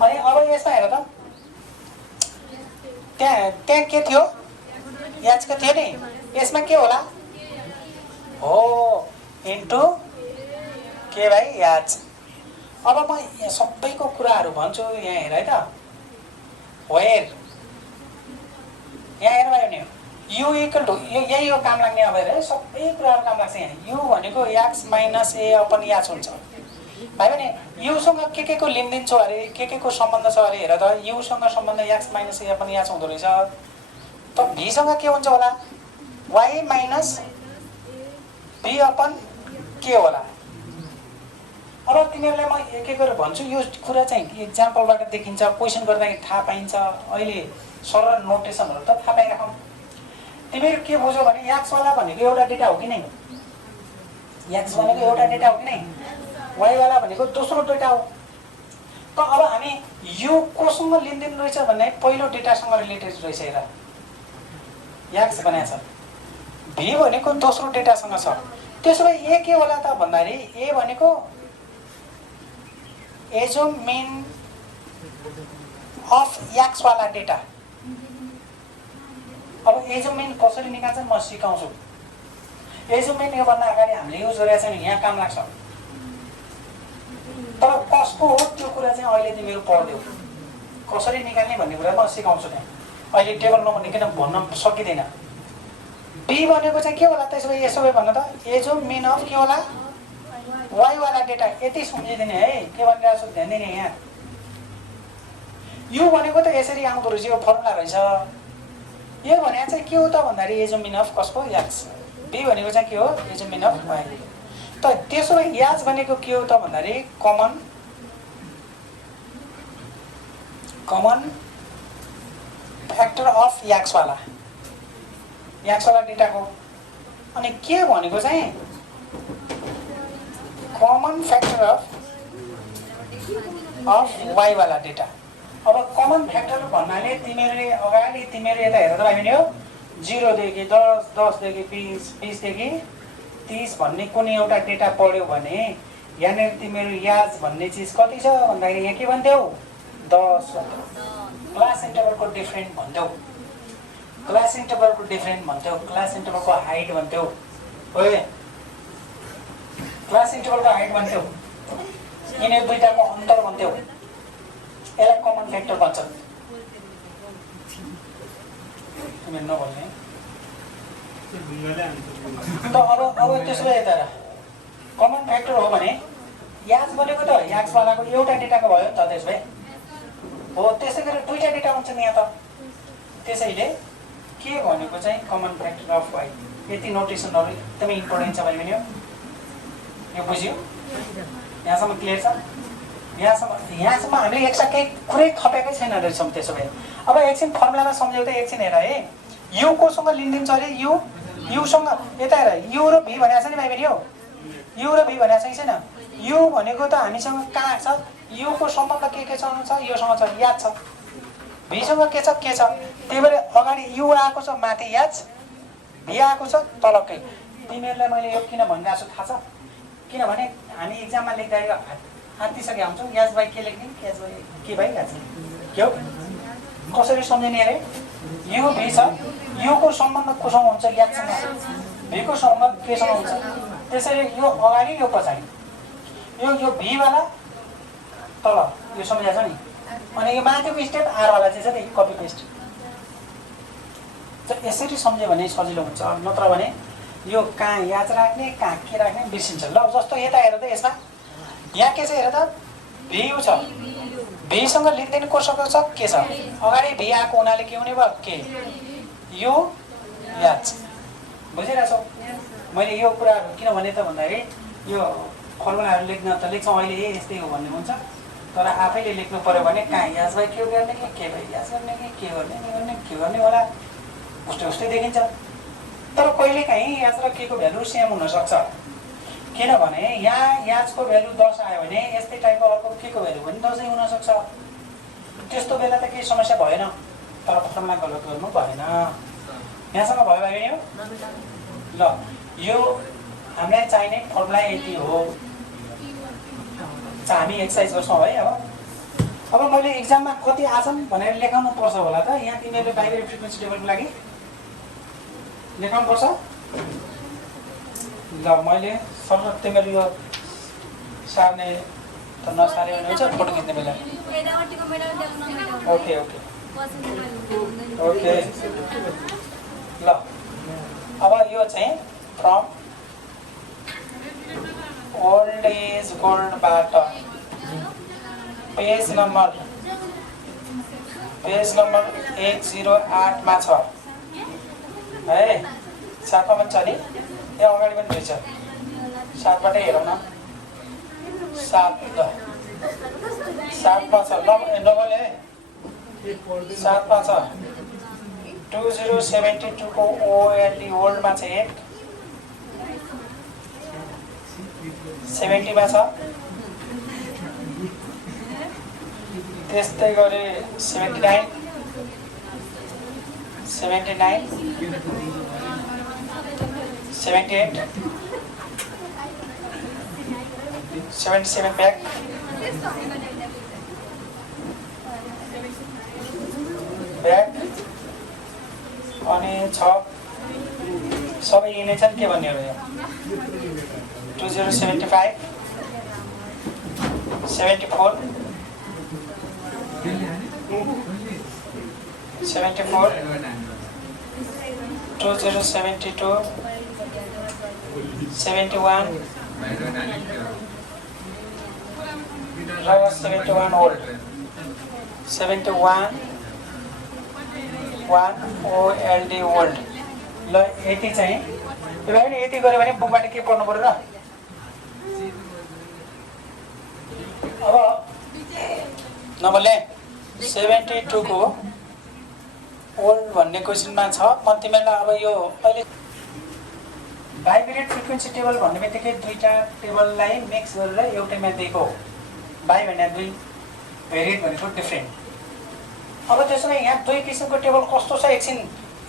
अनि अब यसमा हेर त त्यहाँ के थियो याचको थियो नि यसमा के होला हो इन्टु के भाइ याच अब म यहाँ सबैको कुराहरू भन्छु यहाँ हेर है त वेयर यहाँ हेर भाइ नि यु इक्वल टु यही हो काम लाग्ने अब हेर सबै कुराहरू काम लाग्छ यहाँ यु भनेको एक्स माइनस ए अपन याच हुन्छ भाइ भने युसँग के को लेनदेन छ अरे के को सम्बन्ध छ अरे हेर त युसँग सम्बन्ध एक्स माइनस ए अपन याच हुँदो रहेछ त भीसँग के हुन्छ होला वाइ माइनस बी अपन के होला अब तिमीहरूलाई म एक एक गरेर भन्छु यो कुरा चाहिँ इक्जाम्पलबाट देखिन्छ क्वेसन गर्दाखेरि थाहा पाइन्छ अहिले सरल नोटेसनहरू त थाहा पाइराखौँ तिमीहरू के बुझ्यौ भने एक्सवाला भनेको एउटा डेटा हो कि नै एक्स भनेको एउटा डेटा हो कि नै वाइवाला भनेको दोस्रो डेटा हो त अब हामी यो कोसँग लेनदेन रहेछ भन्ने पहिलो डेटासँग रिलेटेड रहेछ हेर एक्स भनेको छ भी भनेको दोस्रो डेटासँग छ त्यसो भए ए के होला त भन्दाखेरि ए भनेको एजोमिन अफ एक्सवाला डेटा अब एजोमिन कसरी निकाल्छ म सिकाउँछु एजोमिन योभन्दा अगाडि हामीले युज गरेका छौँ यहाँ काम लाग्छ तर कसको हो त्यो कुरा चाहिँ अहिले तिमीहरू पढ्दैौ कसरी निकाल्ने भन्ने कुरा म सिकाउँछु त्यहाँ अहिले टेबल नभनिकन भन्न सकिँदैन बी भनेको चाहिँ के होला त्यसो भए यसो भए भन्नु त एजोमिन अफ के होला वाइवाला डेटा यति सम्झिदिने है के भनिरहेको छु ध्यान दिने यहाँ यु भनेको त यसरी आउँदो रहेछ यो फर्मुला रहेछ यो भने चाहिँ के हो त भन्दाखेरि एजोमिन अफ कसको एक्स बी भनेको चाहिँ के हो एजोमिन अफ वाइ त त्यसो भए याज भनेको के हो त भन्दाखेरि कमन फ्याक्टर अफ एक्सवाला डेटाको अनि के भनेको चाहिँ कमन फ्याक्टर अफ वाइवाला डेटा अब कमन फ्याक्टर भन्नाले तिमीहरूले अगाडि तिमीहरू यता हेरेर लाग्ने हो 0 देखि 10 10 देखि 20 20 देखि 30 भन्ने कुनै एउटा डेटा पढ्यो भने यहाँनिर तिमीहरू याज भन्ने चिज कति छ भन्दाखेरि यहाँ के भन्थ्यौ 10 क्लास इन्टरभलको डिफरेन्ट भन्थ्यौ क्लास इन्टरभलको हाइट भन्थ्यौ हो क्लास इन्टरभलको हाइट भन्थ्यौ यिनीहरू दुईटाको अन्तर भन्थ्यौ यसलाई कमन फ्याक्टर भन्छ तिमीहरू नभन्ने त अब त्यसो भए यता कमन फ्याक्टर हो भने याज भनेको त याक्सवालाको एउटा डेटाको भयो नि त त्यसो भए हो त्यसै गरी दुईटा डेटा हुन्छन् यहाँ त त्यसैले के भनेको चाहिँ कमन फ्याक्टर अफ वाइ यति नोटेसनहरू एकदमै इम्पोर्टेन्ट छ भने यो बुझ्यो यहाँसम्म क्लियर छ यहाँसम्म हामीले एक्स्ट्रा केही कुरै थपेकै छैन रहेछौँ त्यसो भए अब एकछिन फर्मुलामा सम्झ्यौ त एकछिन हेर है यु कोसँग लिनिदिन्छ अरे युसँग यता हेर यु र भी भनेको छ नि भाइ बहिनी हो यु र भी भनेको छ कि छैन यु भनेको त हामीसँग कहाँ छ युको सम्बन्ध के छ योसँग छ याद छ भीसँग के छ त्यही भएर अगाडि यु आएको छ माथि याज भी आएको छ तलकै तिमीहरूलाई मैले यो किन भनिरहेको छु थाहा छ किनभने हामी इक्जाममा लेख्दाखेरि हात्तिसके हुन्छौँ याज बाई के लेख्ने याज बाई के भइहाल्छ के हो कसरी सम्झिने अरे यो भी छ योको सम्बन्ध कोसँग हुन्छ यादसँग भीको सम्बन्ध केसँग हुन्छ त्यसैले यो अगाडि यो पछाडि यो भीवाला तल यो सम्झाएको छ नि अनि यो माथिको स्टेप आरवाला चाहिँ छ नि कपी पेस्ट यसरी सम्झ्यो भने सजिलो हुन्छ नत्र भने यो कहाँ याद राख्ने कहाँ के राख्ने बिर्सिन्छ ल जस्तो यता हेर त यसमा यहाँ के छ हेर त भी छ भीसँग लेनदेन कोसँग छ के छ अगाडि भी आएको हुनाले के हुने भयो के यो याद बुझिरहेछौ मैले यो कुराहरू किन भने त भन्दाखेरि यो फर्मुलाहरू लेख्न त लेख्छौँ अहिले यस्तै हो भन्ने हुन्छ तर आफैले लेख्नु पर्यो भने कहाँ याज भाइ के गर्ने कि के भाइ याज गर्ने कि के गर्ने होला उस्तै देखिन्छ तर कहिले काहीँ याज र के को भ्यालु सेम हुनसक्छ किनभने यहाँ याजको भ्यालु 10 आयो भने यस्तै टाइपको अर्को के को भ्यालु पनि 10 हुनसक्छ त्यस्तो बेला त केही समस्या भएन तर फर्मुला गलत गर्नु भएन यहाँसम्म भयो भने ल यो हामीलाई चाहिने फर्मुला यति हो हामी एक्सर्साइज गर्छौँ है अब मैले इक्जाममा कति आछन् भनेर लेखाउनु पर्छ होला त यहाँ तिमीहरूले बाइनरी फ्रिक्वेन्सी टेबलको लागि लेखाउनु पर्छ ल मैले सर तिमीहरू यो सार्ने त नसारे भने हुन्छ फोटो खिच्ने बेला ओके ल अब यो चाहिँ फ्रम ओल्ड इज गोल्डबाट पेज नम्बर 108 मा छ है। 7 मा पनि छ नि, यो अगाडि पनि रहेछ। 7 बाटै हेरौँ न। 7 ल 7 मा छ। ल डबल है 7 मा छ। 2072 को ओएलडी ओल्ड मा छ 1, 70 मा छ। त्यस्तै गरी 79, 78, 77 ब्याक, 6 अनि 6 सबै यिनै छन्। के भन्ने हो यो 2075, 74, 74, 2072, 71 र 71 ओल्ड, 71 1 ओएलडी ओल्ड। ल यति चाहिँ यो भाइ नि यति गऱ्यो भने बुकबाट के पढ्नु पर्यो र। अब नम्बरले 72 को ओल्ड भन्ने क्वेसनमा छ। म तिमीलाई अब यो अहिले बाइभेरिएट फ्रिक्वेन्सी टेबल भन्ने बित्तिकै दुईटा टेबललाई मिक्स गरेर एउटैमा दिएको हो। बाइ भने दुई, भेरिएट भनेको डिफ्रेन्ट। अब त्यसमा यहाँ दुई किसिमको टेबल कस्तो छ एकछिन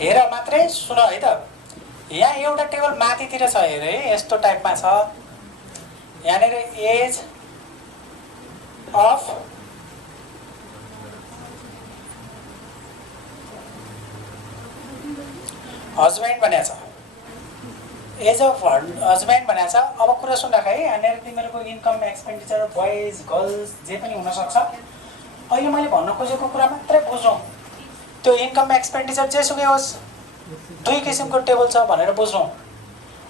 हेर मात्रै, सुन है त। यहाँ एउटा टेबल माथितिर छ हेर है, यस्तो टाइपमा छ। यहाँनिर एज अफ हस्बेन्ड भनेको छ, एज अफ हस्बेन्ड भनेको छ। अब कुरा सुन्दा है, यहाँनिर तिमीहरूको इन्कम एक्सपेन्डिचर बोइज गर्ल्स जे पनि हुनसक्छ। अहिले मैले भन्न खोजेको कुरा मात्रै बुझौँ। त्यो इन्कम एक्सपेन्डिचर जेसुकै होस् दुई किसिमको टेबल छ भनेर बुझौँ।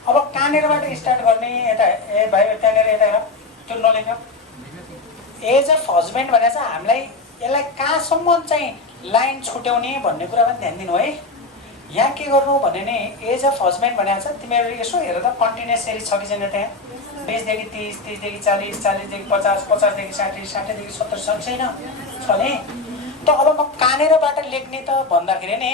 अब कहाँनिरबाट स्टार्ट गर्ने, यता ए भाइ त्यहाँनिर यता हेर, त्यो नलेख। एज अफ हस्बेन्ड भनेको छ हामीलाई यसलाई कहाँसम्म चाहिँ लाइन छुट्याउने भन्ने कुरा पनि ध्यान दिनु है। यहाँ के गर्नु भने नि एज अफ हस्बेन्ड भनेको छ तिमीहरू यसो हेर त, कन्टिन्युस सिरिज छ कि छैन त्यहाँ। 20 देखि 30, 30 देखि 40, 40 देखि 50, 50 देखि 60, 60 देखि 70 छ छैन छ नि। त अब म कहाँनिरबाट लेख्ने त भन्दाखेरि नि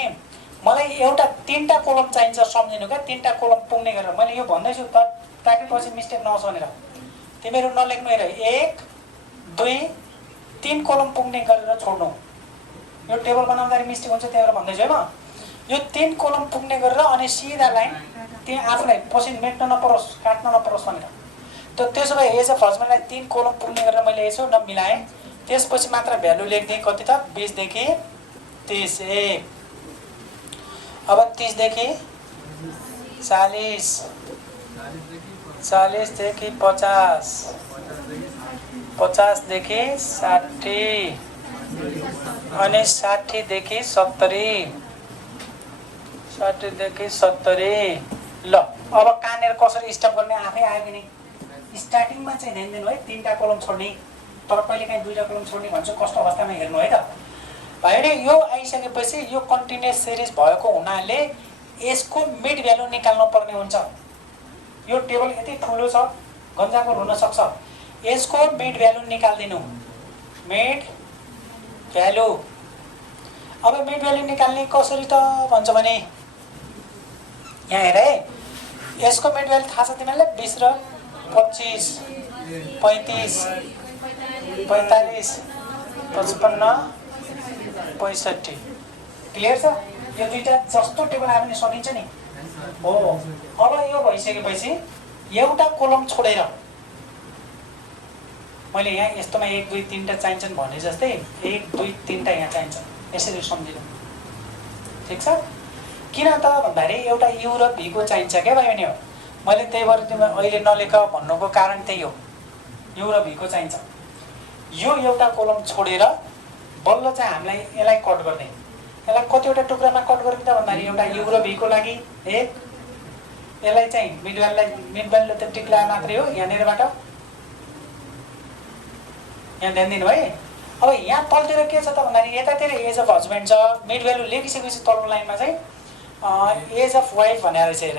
मलाई एउटा 3टा कोलम चाहिन्छ, सम्झिनु क्या। 3टा कोलम पुग्ने गरेर मैले यो भन्दैछु त ताकि पछि मिस्टेक नहोस् भनेर। तिमीहरू नलेख्नु हेर, 1 2 3 कोलम पुग्ने गरेर छोड्नु। यो टेबल बनाउँदाखेरि मिस्टेक हुन्छ त्यही भएर भन्दैछु है म। यो 3 कोलम पुग्ने गरेर अनि सिधा लाइन त्यहाँ आफूलाई पछि मेट्न नपरोस्, काट्न नपरोस् भनेर। त त्यसो भए एज अफ हस्बेन्डलाई 3 कोलम पुग्ने गरेर मैले यसो न मिलाएँ। त्यसपछि मात्र भ्यालु लेखिदिएँ। कति त 20 देखि 30 1, अब 30 देखि 40, 40 देखि 50, 50 देखि 60 अनि 60 देखि 70, 60 देखि 70। ल अब कहाँनिर कसरी स्टप गर्ने आफै आयो कि नि। स्टार्टिङमा चाहिँ ध्यान दिनु है, 3टा कोलम छोड्ने, तर कहिलेकाहीँ 2टा कोलम छोड्ने भन्छु। कस्तो अवस्थामा हेर्नु है त भाइले। यो आइसकेपछि यो कन्टिन्युस सिरिज भएको हुनाले यसको मिड भ्यालु निकाल्नु पर्ने हुन्छ। यो टेबल यति ठुलो छ, गन्जाको हुन सक्छ। यसको मिड भ्यालु निकाल्दिनु, मिड भ्यालु। अब मिड भ्यालु निकाल्ने कसरी त भन्छ भने यहाँ हेर है, यसको मिड भ्यालु थाहा छ तिमीलाई। 20 र 25, 35, 45, 55, 65। क्लियर छ। यो दुईटा जस्तो टेबल आयो भने सकिन्छ नि हो। अब यो भइसकेपछि एउटा कोलम छोडेर मैले यहाँ यस्तोमा 1 2 3टा चाहिन्छन् भने जस्तै 1 2 3टा यहाँ चाहिन्छ, यसरी सम्झिनु। ठिक छ। किन त भन्दाखेरि एउटा यु र भी को चाहिन्छ क्या भाइ बहिनी हो। मैले त्यही भएर तिमीलाई अहिले नलेख भन्नुको कारण त्यही हो, यु र भी को चाहिन्छ। यो एउटा कोलम छोडेर बल्ल चाहिँ हामीलाई यसलाई कट गर्ने। यसलाई कतिवटा टुक्रामा कट गरौँ त भन्दाखेरि एउटा यु र भीको लागि एक, यसलाई चाहिँ मिड भ्यालुले त टिक्ला मात्रै हो यहाँनिरबाट। यहाँ ध्यान दिनु है। अब यहाँ तलतिर के छ त भन्दाखेरि यतातिर एज अफ हस्बेन्ड छ, मिड भ्यालु लेखिसकेपछि तल्लो लाइनमा चाहिँ एज अफ वाइफ भनेर रहेछ। हेर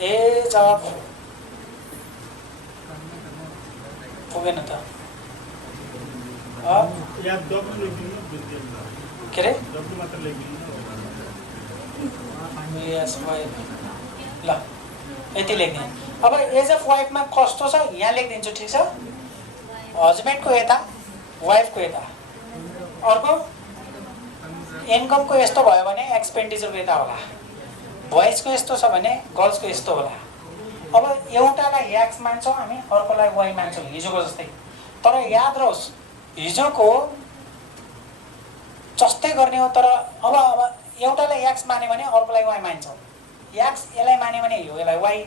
एज अफ पुगेन त के अरे ल यति लेख्ने। अब एज अफ वाइफमा कस्तो छ यहाँ लेखिदिन्छु, ठिक छ। हस्बेन्डको यता, वाइफको यता। अर्को इन्कमको यस्तो भयो भने एक्सपेन्डिचरको यता होला, बोइजको यस्तो छ भने गर्ल्सको यस्तो होला। अब एउटालाई एक्स मान्छौँ हामी, अर्कोलाई वाइ मान्छौँ हिजोको जस्तै। तर याद रहोस् हिजोको जस्तै गर्ने हो। तर अब एउटालाई एक्स मान्यो भने अर्कोलाई वाइ मान्छौँ। एक्स यसलाई मान्यो भने यो यसलाई वाइ,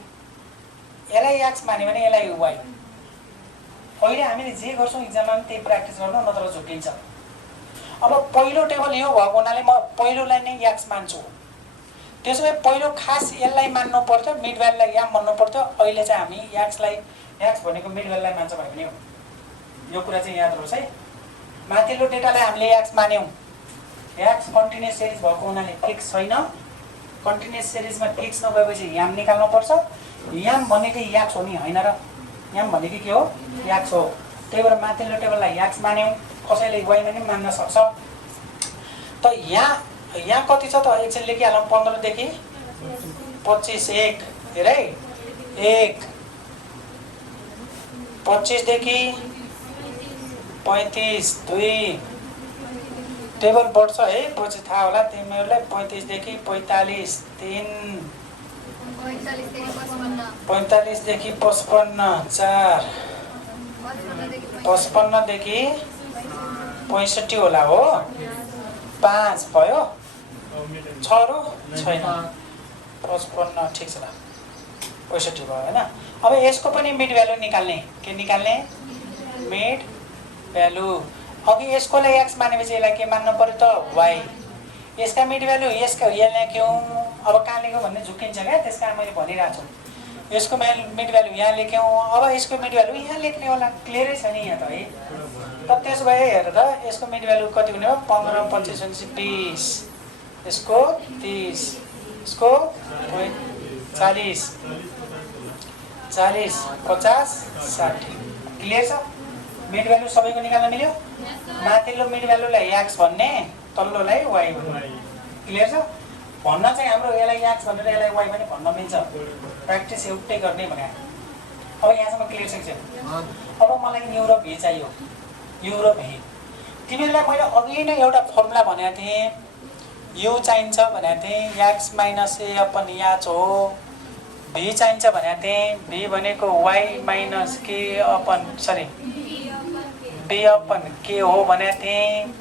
यसलाई एक्स मान्यो भने यसलाई वाइ। अहिले हामीले जे गर्छौँ इक्जाममा पनि त्यही प्र्याक्टिस गर्नु, नत्र झुक्किन्छ। अब पहिलो टेबल यो भएको हुनाले म पहिलोलाई नै एक्स मान्छु। त्यसो भए पहिलो खास यसलाई मान्नु पर्थ्यो, मिड भ्यालुलाई यहाँ मान्नु पर्थ्यो। अहिले चाहिँ हामी एक्सलाई, एक्स भनेको मिड भ्यालुलाई मान्छ भने पनि हो। यो कुरा चाहिँ याद रहोस् है। माथिल्लो डेटालाई हामीले एक्स मान्यौँ, एक्स कन्टिन्युस सिरिज भएको हुनाले फिक्स छैन। कन्टिन्युस सिरिजमा फिक्स नभएपछि याम निकाल्नु पर्छ। याम भनेको एक्स हो नि, होइन र? याम भनेको के हो? एक्स हो। त्यही भएर माथिल्लो टेबललाई एक्स मान्यौँ, कसैले वाइ पनि मान्न सक्छ। त यहाँ कति छ त एकछिन लेखिहालौँ। 15 देखि 25 एक, हेर है, 1 25 देखि 35 2। टेबल बढ्छ है, पछि थाहा होला तिमीहरूलाई। 35 देखि 45 3, 45 देखि 55 4, 55 देखि 65 होला हो। 5 भयो, 6 रो छैन, 55 ठिक छ ल, 65 भयो होइन। अब यसको पनि मिड भ्यालु निकाल्ने। के निकाल्ने? Mid value. अघि यसकोलाई एक्स मानेपछि यसलाई के मान्नु पर्यो त? वाइ। यसका मिड भ्यालु यसका यहाँ लेख्यौँ। अब कहाँ लेख्यौँ भन्ने झुक्किन्छ क्या, त्यस कारण मैले भनिरहेको छु। यसको मिड भ्यालु यहाँ लेख्यौँ, अब यसको मिड भ्यालु यहाँ लेख्ने होला। क्लियरै छ नि यहाँ त है। त त्यसो भए हेर त यसको मिड भ्यालु कति हुने हो? 15 25 20, यसको 30, यसको 40 40 50 60। क्लियर छ? मिड भ्यालु सबैको निकाल्न मिल्यो। माथिल्लो मिड भ्यालुलाई एक्स भन्ने, तल्लोलाई वाइ भन्ने। क्लियर छ? भन्न चाहिँ हाम्रो यसलाई एक्स भनेर यसलाई वाइ पनि भन्न मिल्छ। प्र्याक्टिस एउटै गर्ने भने। अब यहाँसम्म क्लियर छ कि छैन? अब मलाई यु र भी चाहियो। यु र भी तिमीहरूलाई मैले अघि नै एउटा फर्मुला भनेको थिएँ। यु चाहिन्छ भनेको थिएँ, एक्स माइनस ए अपन याच हो। भी चाहिन्छ भनेको थिएँ, भी भनेको वाइ माइनस के अपन बी अपन के हो भनेको थिएँ।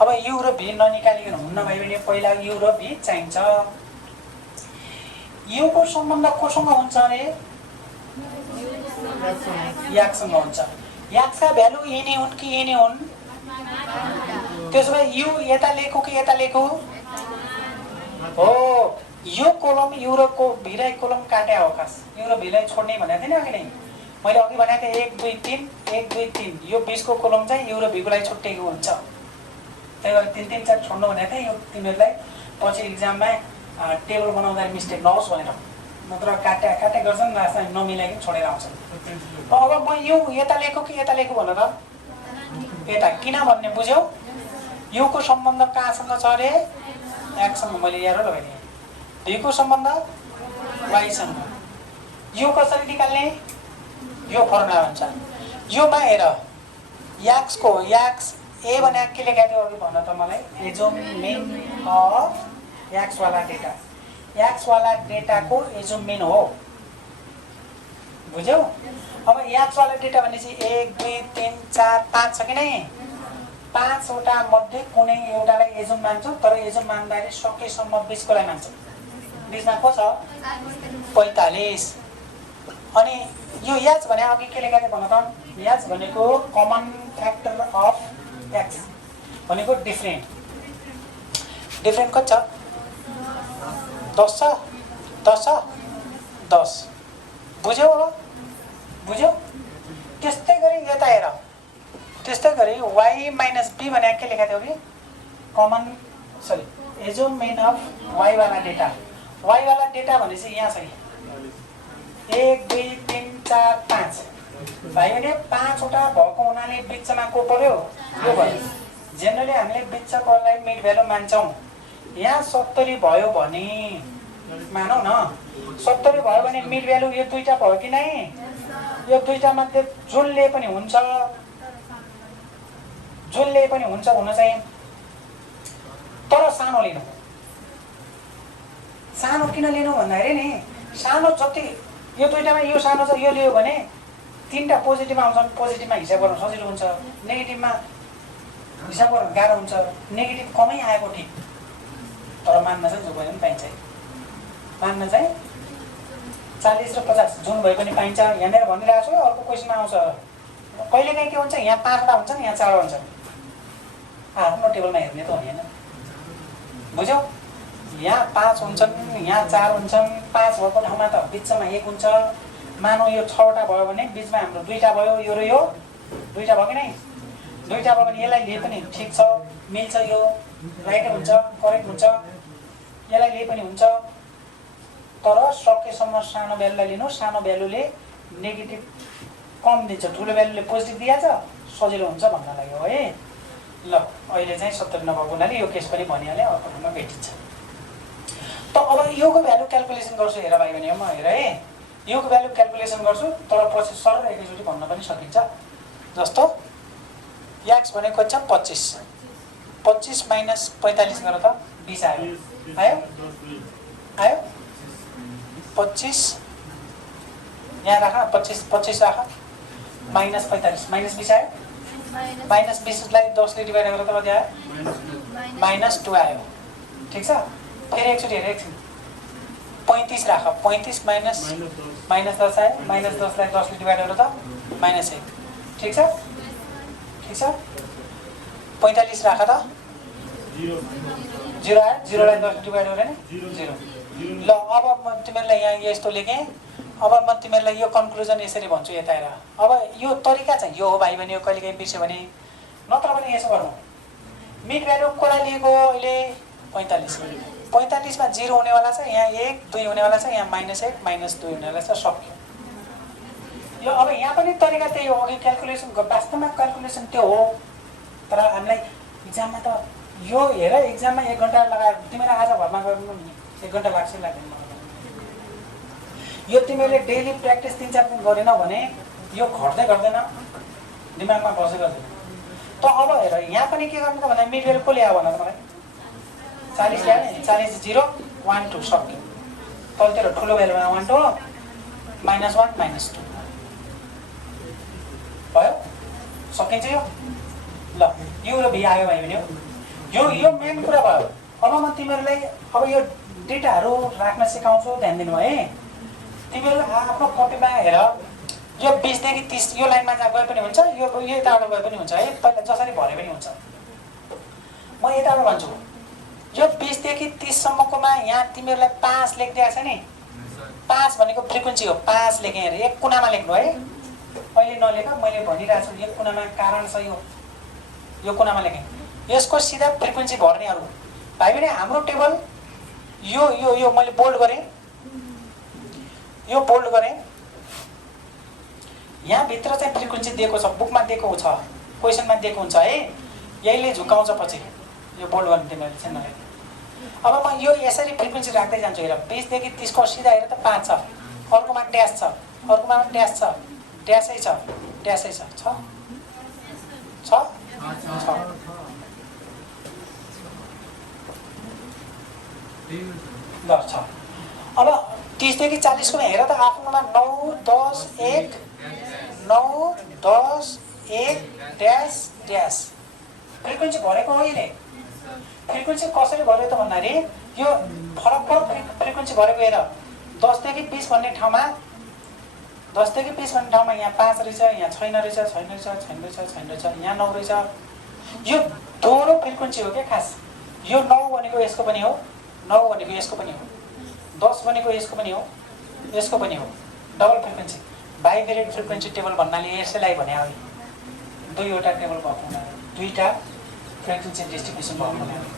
अब यु र भी ननिकालिकन हुन्न भयो भने पहिला यु र भी चाहिन्छ। यु को सम्बन्ध कोसँग हुन्छ अरे? याकसँग हुन्छ। याक्सका भ्यालु यिनी हुन् कि यिनी हुन्? त्यसो भए यु यता लेखौँ कि यता लेखौँ? हो, यो कोलम यु र भीलाई कोलम काट्या हो। खास यु र भीलाई छोड्ने भनेको थिएँ नि अघि नै। मैले अघि भनेको थिएँ 1 2 3 1 2 3। यो 20 को कोलम चाहिँ यु र भीकोलाई छुट्टिएको हुन्छ। त्यही भएर 3 3 4 छोड्नु भनेको थिएँ। यो तिमीहरूलाई पछि इक्जाममा टेबल बनाउँदा मिस्टेक नहोस् भनेर। नत्र काटे गर्छन्, लास्टमा नमिलाइकन छोडेर आउँछन्। अब म यो यता लेखौँ कि यता लेखौँ भन त? यता। किन भन्ने बुझ्यौ? युको सम्बन्ध कहाँसँग छ अरे? एक्ससँग। मैले यहाँ लगाइदिएँ। भीको सम्बन्ध वाइसँग। यो कसरी निकाल्ने? यो फर्मुला हुन्छ। योमा हेर, याक्सको याक्स ए भने के लेखेको थियो अघि भन त मलाई? एजोमिन अफ याक्सवाला डेटा। याक्सवाला डेटाको एजोमिन हो। बुझ्यौ? अब याक्सवाला डेटा भनेपछि 1 2 3 4 5 छ कि नै? 5 वटा मध्ये कुनै एउटालाई एजुम मान्छौँ। तर एजुम मान्दाखेरि सकेसम्म 20 कोलाई मान्छौँ। 20 मा को छ? 45। अनि यो याच भने अघि के लेखेको थियो भन त? याच भनेको कमन फ्याक्टर अफ एक्स। भनेको डिफ्रेन्ट कति छ 10 छ 10 छ 10 बुझ्यौ होला बुझ्यौ त्यस्तै गरी यता हेर त्यस्तै गरी y माइनस b भने के लेखा थियो कि कमन सरी एजोमेन अफ y वाला डेटा भनेपछि यहाँ छ कि 1 2 3 4 5 भाइ भने 5 वटा भएको हुनाले बिचमा को पर्यो यो भयो जेनरली हामीले बिचकोलाई मिड भ्यालु मान्छौं यहाँ 70 भयो भने मानौ न 70 भयो भने मिड भ्यालु यो दुईटा भयो कि नै यो दुईटा मध्ये जुनले पनि हुन्छ हुन चाहिँ तर सानो लिनु सानो किन लिनु भन्दाखेरि नि सानो जति यो दुईटामा यो सानो छ यो लियो भने तीनटा पोजिटिभ आउँछन् पोजिटिभमा हिसाब गर्न सजिलो हुन्छ नेगेटिभमा हिसाब गर्न गाह्रो हुन्छ नेगेटिभ कमै आएको ठिक तर मान्न चाहिँ जो भयो पनि पाइन्छ मान्न चाहिँ 40 र 50 जुन भए पनि पाइन्छ यहाँनिर भनिरहेको छु अर्को क्वेसनमा आउँछ कहिलेकाहीँ के हुन्छ यहाँ 5 वटा हुन्छन् यहाँ 4 हुन्छन् आफ्नो टेबलमा हेर्ने त होइन बुझ्यौ यहाँ 5 हुन्छन् यहाँ 4 हुन्छन् 5 भएको ठाउँमा त बिचमा 1 हुन्छ मानौ यो 6 वटा भयो भने बिचमा हाम्रो दुईटा भयो यो र यो दुईटा भयो कि नै दुईटा भयो भने यसलाई लिए पनि ठिक छ मिल्छ यो राइट हुन्छ करेक्ट हुन्छ यसलाई लिए पनि हुन्छ तर सकेसम्म सानो भ्यालुलाई लिनु सानो भ्यालुले नेगेटिभ कम दिन्छ ठुलो भ्यालुले पोजिटिभ दिएछ सजिलो हुन्छ भन्न लाग्यो है ल अहिले चाहिँ 70 नभएको हुनाले यो केस पनि भनिहाले अर्को ठाउँमा भेटिन्छ त अब योको भ्यालु क्याल्कुलेसन गर्छु हेर भाइ भने म हेर है योको भ्यालु क्याल्कुलेसन गर्छु तर पछि सरल एकैचोटि भन्न पनि सकिन्छ जस्तो x भनेको छ 25 25 माइनस 45 गरेर त 20 आयो 25 यहाँ राख 25 राख माइनस 45 माइनस 20 आयो माइनस 20 लाई 10 ले डिवाइड गरेर त कति आयो माइनस 2 आयो ठीक छ फेरि एकचोटि हेर एकछिन 35 राख 35 माइनस 10 आयो माइनस 10 लाई 10 ले डिवाइड गरेर त माइनस 1 ठीक छ 45 राख त 0 आयो 0 लाई 10 ले डिवाइड गरे नि 0 ल अब म तिमीलाई यहाँ यस्तो लेखेँ अब म तिमीलाई यो कन्क्लुजन यसरी भन्छु यता हेर अब यो तरिका चाहिँ यो हो भाइ भने यो कहिलेकाहीँ बिर्स्यो भने नत्र पनि यसो गर्नु मिड भ्यालु कोलाई लिएको अहिले 45 मा 0 हुनेवाला छ यहाँ 1 2 हुनेवाला छ यहाँ -1 -2 हुनेवाला छ सक्यो यो अब यहाँ पनि तरिका त्यही हो अघि क्याल्कुलेसन वास्तवमा क्याल्कुलेसन त्यो हो तर हामीलाई इक्जाममा त यो हेर इक्जाममा 1 घण्टा लगाएर तिमीले आज घरमा गर्नु नि 1 घण्टा लाग्छ लाग्दैन यो तिमीले डेली प्र्याक्टिस 3-4 दिन गरेनौ भने यो घट्दै घट्दैन दिमागमा बसेको छैन त अब हेर यहाँ पनि के गर्नु त भन्दा मिड भ्यालु को ल्यायो भन त मलाई 40 ल्यायो नि 40 0 1 2 सक्यो तलतिर ठुलो भ्यालुमा 1 2 -1 -2 भयो सकिन्छ यो ल यो र भी आयो भाइ भने यो मेन कुरा भयो अब म तिमीहरूलाई अब यो डेटाहरू राख्न सिकाउँछु ध्यान दिनु है तिमीहरू आफ्नो कपीमा हेर यो 20 देखि 30 यो लाइनमा जहाँ गए पनि हुन्छ यो यताबाट गए पनि हुन्छ है पहिला जसरी भरे पनि हुन्छ म यताबाट भन्छु यो 20 देखि 30 सम्मकोमा यहाँ तिमीहरूलाई 5 लेखिदिएको छ नि 5 भनेको फ्रिक्वेन्सी हो 5 लेखेँ अरे एक कुनामा लेख्नु है अहिले नलेख मैले भनिरहेको छु एक कुनामा कारण छ यो कुनामा लेखेँ यसको सिधा फ्रिक्वेन्सी भर्नेहरू भाइ भने हाम्रो टेबल यो मैले बोल्ड गरेँ यहाँ भित्र चाहिँ फ्रिक्वेन्सी दिएको छ बुकमा दिएको छ क्वेसनमा दिएको हुन्छ है यहीले झुकाउँछ पछि यो बोल्ड गर्ने तिमीहरूले चाहिँ नलेख अब म यो यसरी फ्रिक्वेन्सी राख्दै जान्छु हेर 20 देखि 30 को सिधा हेर त 5 छ अर्कोमा ड्यास छ अर्कोमा ड्यास छ ड्यासै छ ल छ अब 30 देखि 40 को हेर त आफ्नोमा 9 10 1 9 10 1 ड्यास फ्रिक्वेन्सी भरेको हो यसले फ्रिक्वेन्सी कसरी भर्यो त भन्दाखेरि यो फरक फ्रिक्वेन्सी भरेको हेर 10 देखि 20 भन्ने ठाउँमा यहाँ 5 रहेछ यहाँ छैन रहेछ यहाँ 9 रहेछ यो दोहोरो फ्रिक्वेन्सी हो क्या खास। यो 9 भनेको यसको पनि हो, 9 भनेको यसको पनि हो, 10 भनेको यसको पनि हो, यसको पनि हो, डबल फ्रिक्वेन्सी। बाइभेरिएन्ट फ्रिक्वेन्सी टेबल भन्नाले यसैलाई भने हो, दुईवटा टेबल भएको हुनाले, दुईटा फ्रिक्वेन्सी डिस्ट्रिब्युसन भएको हुनाले।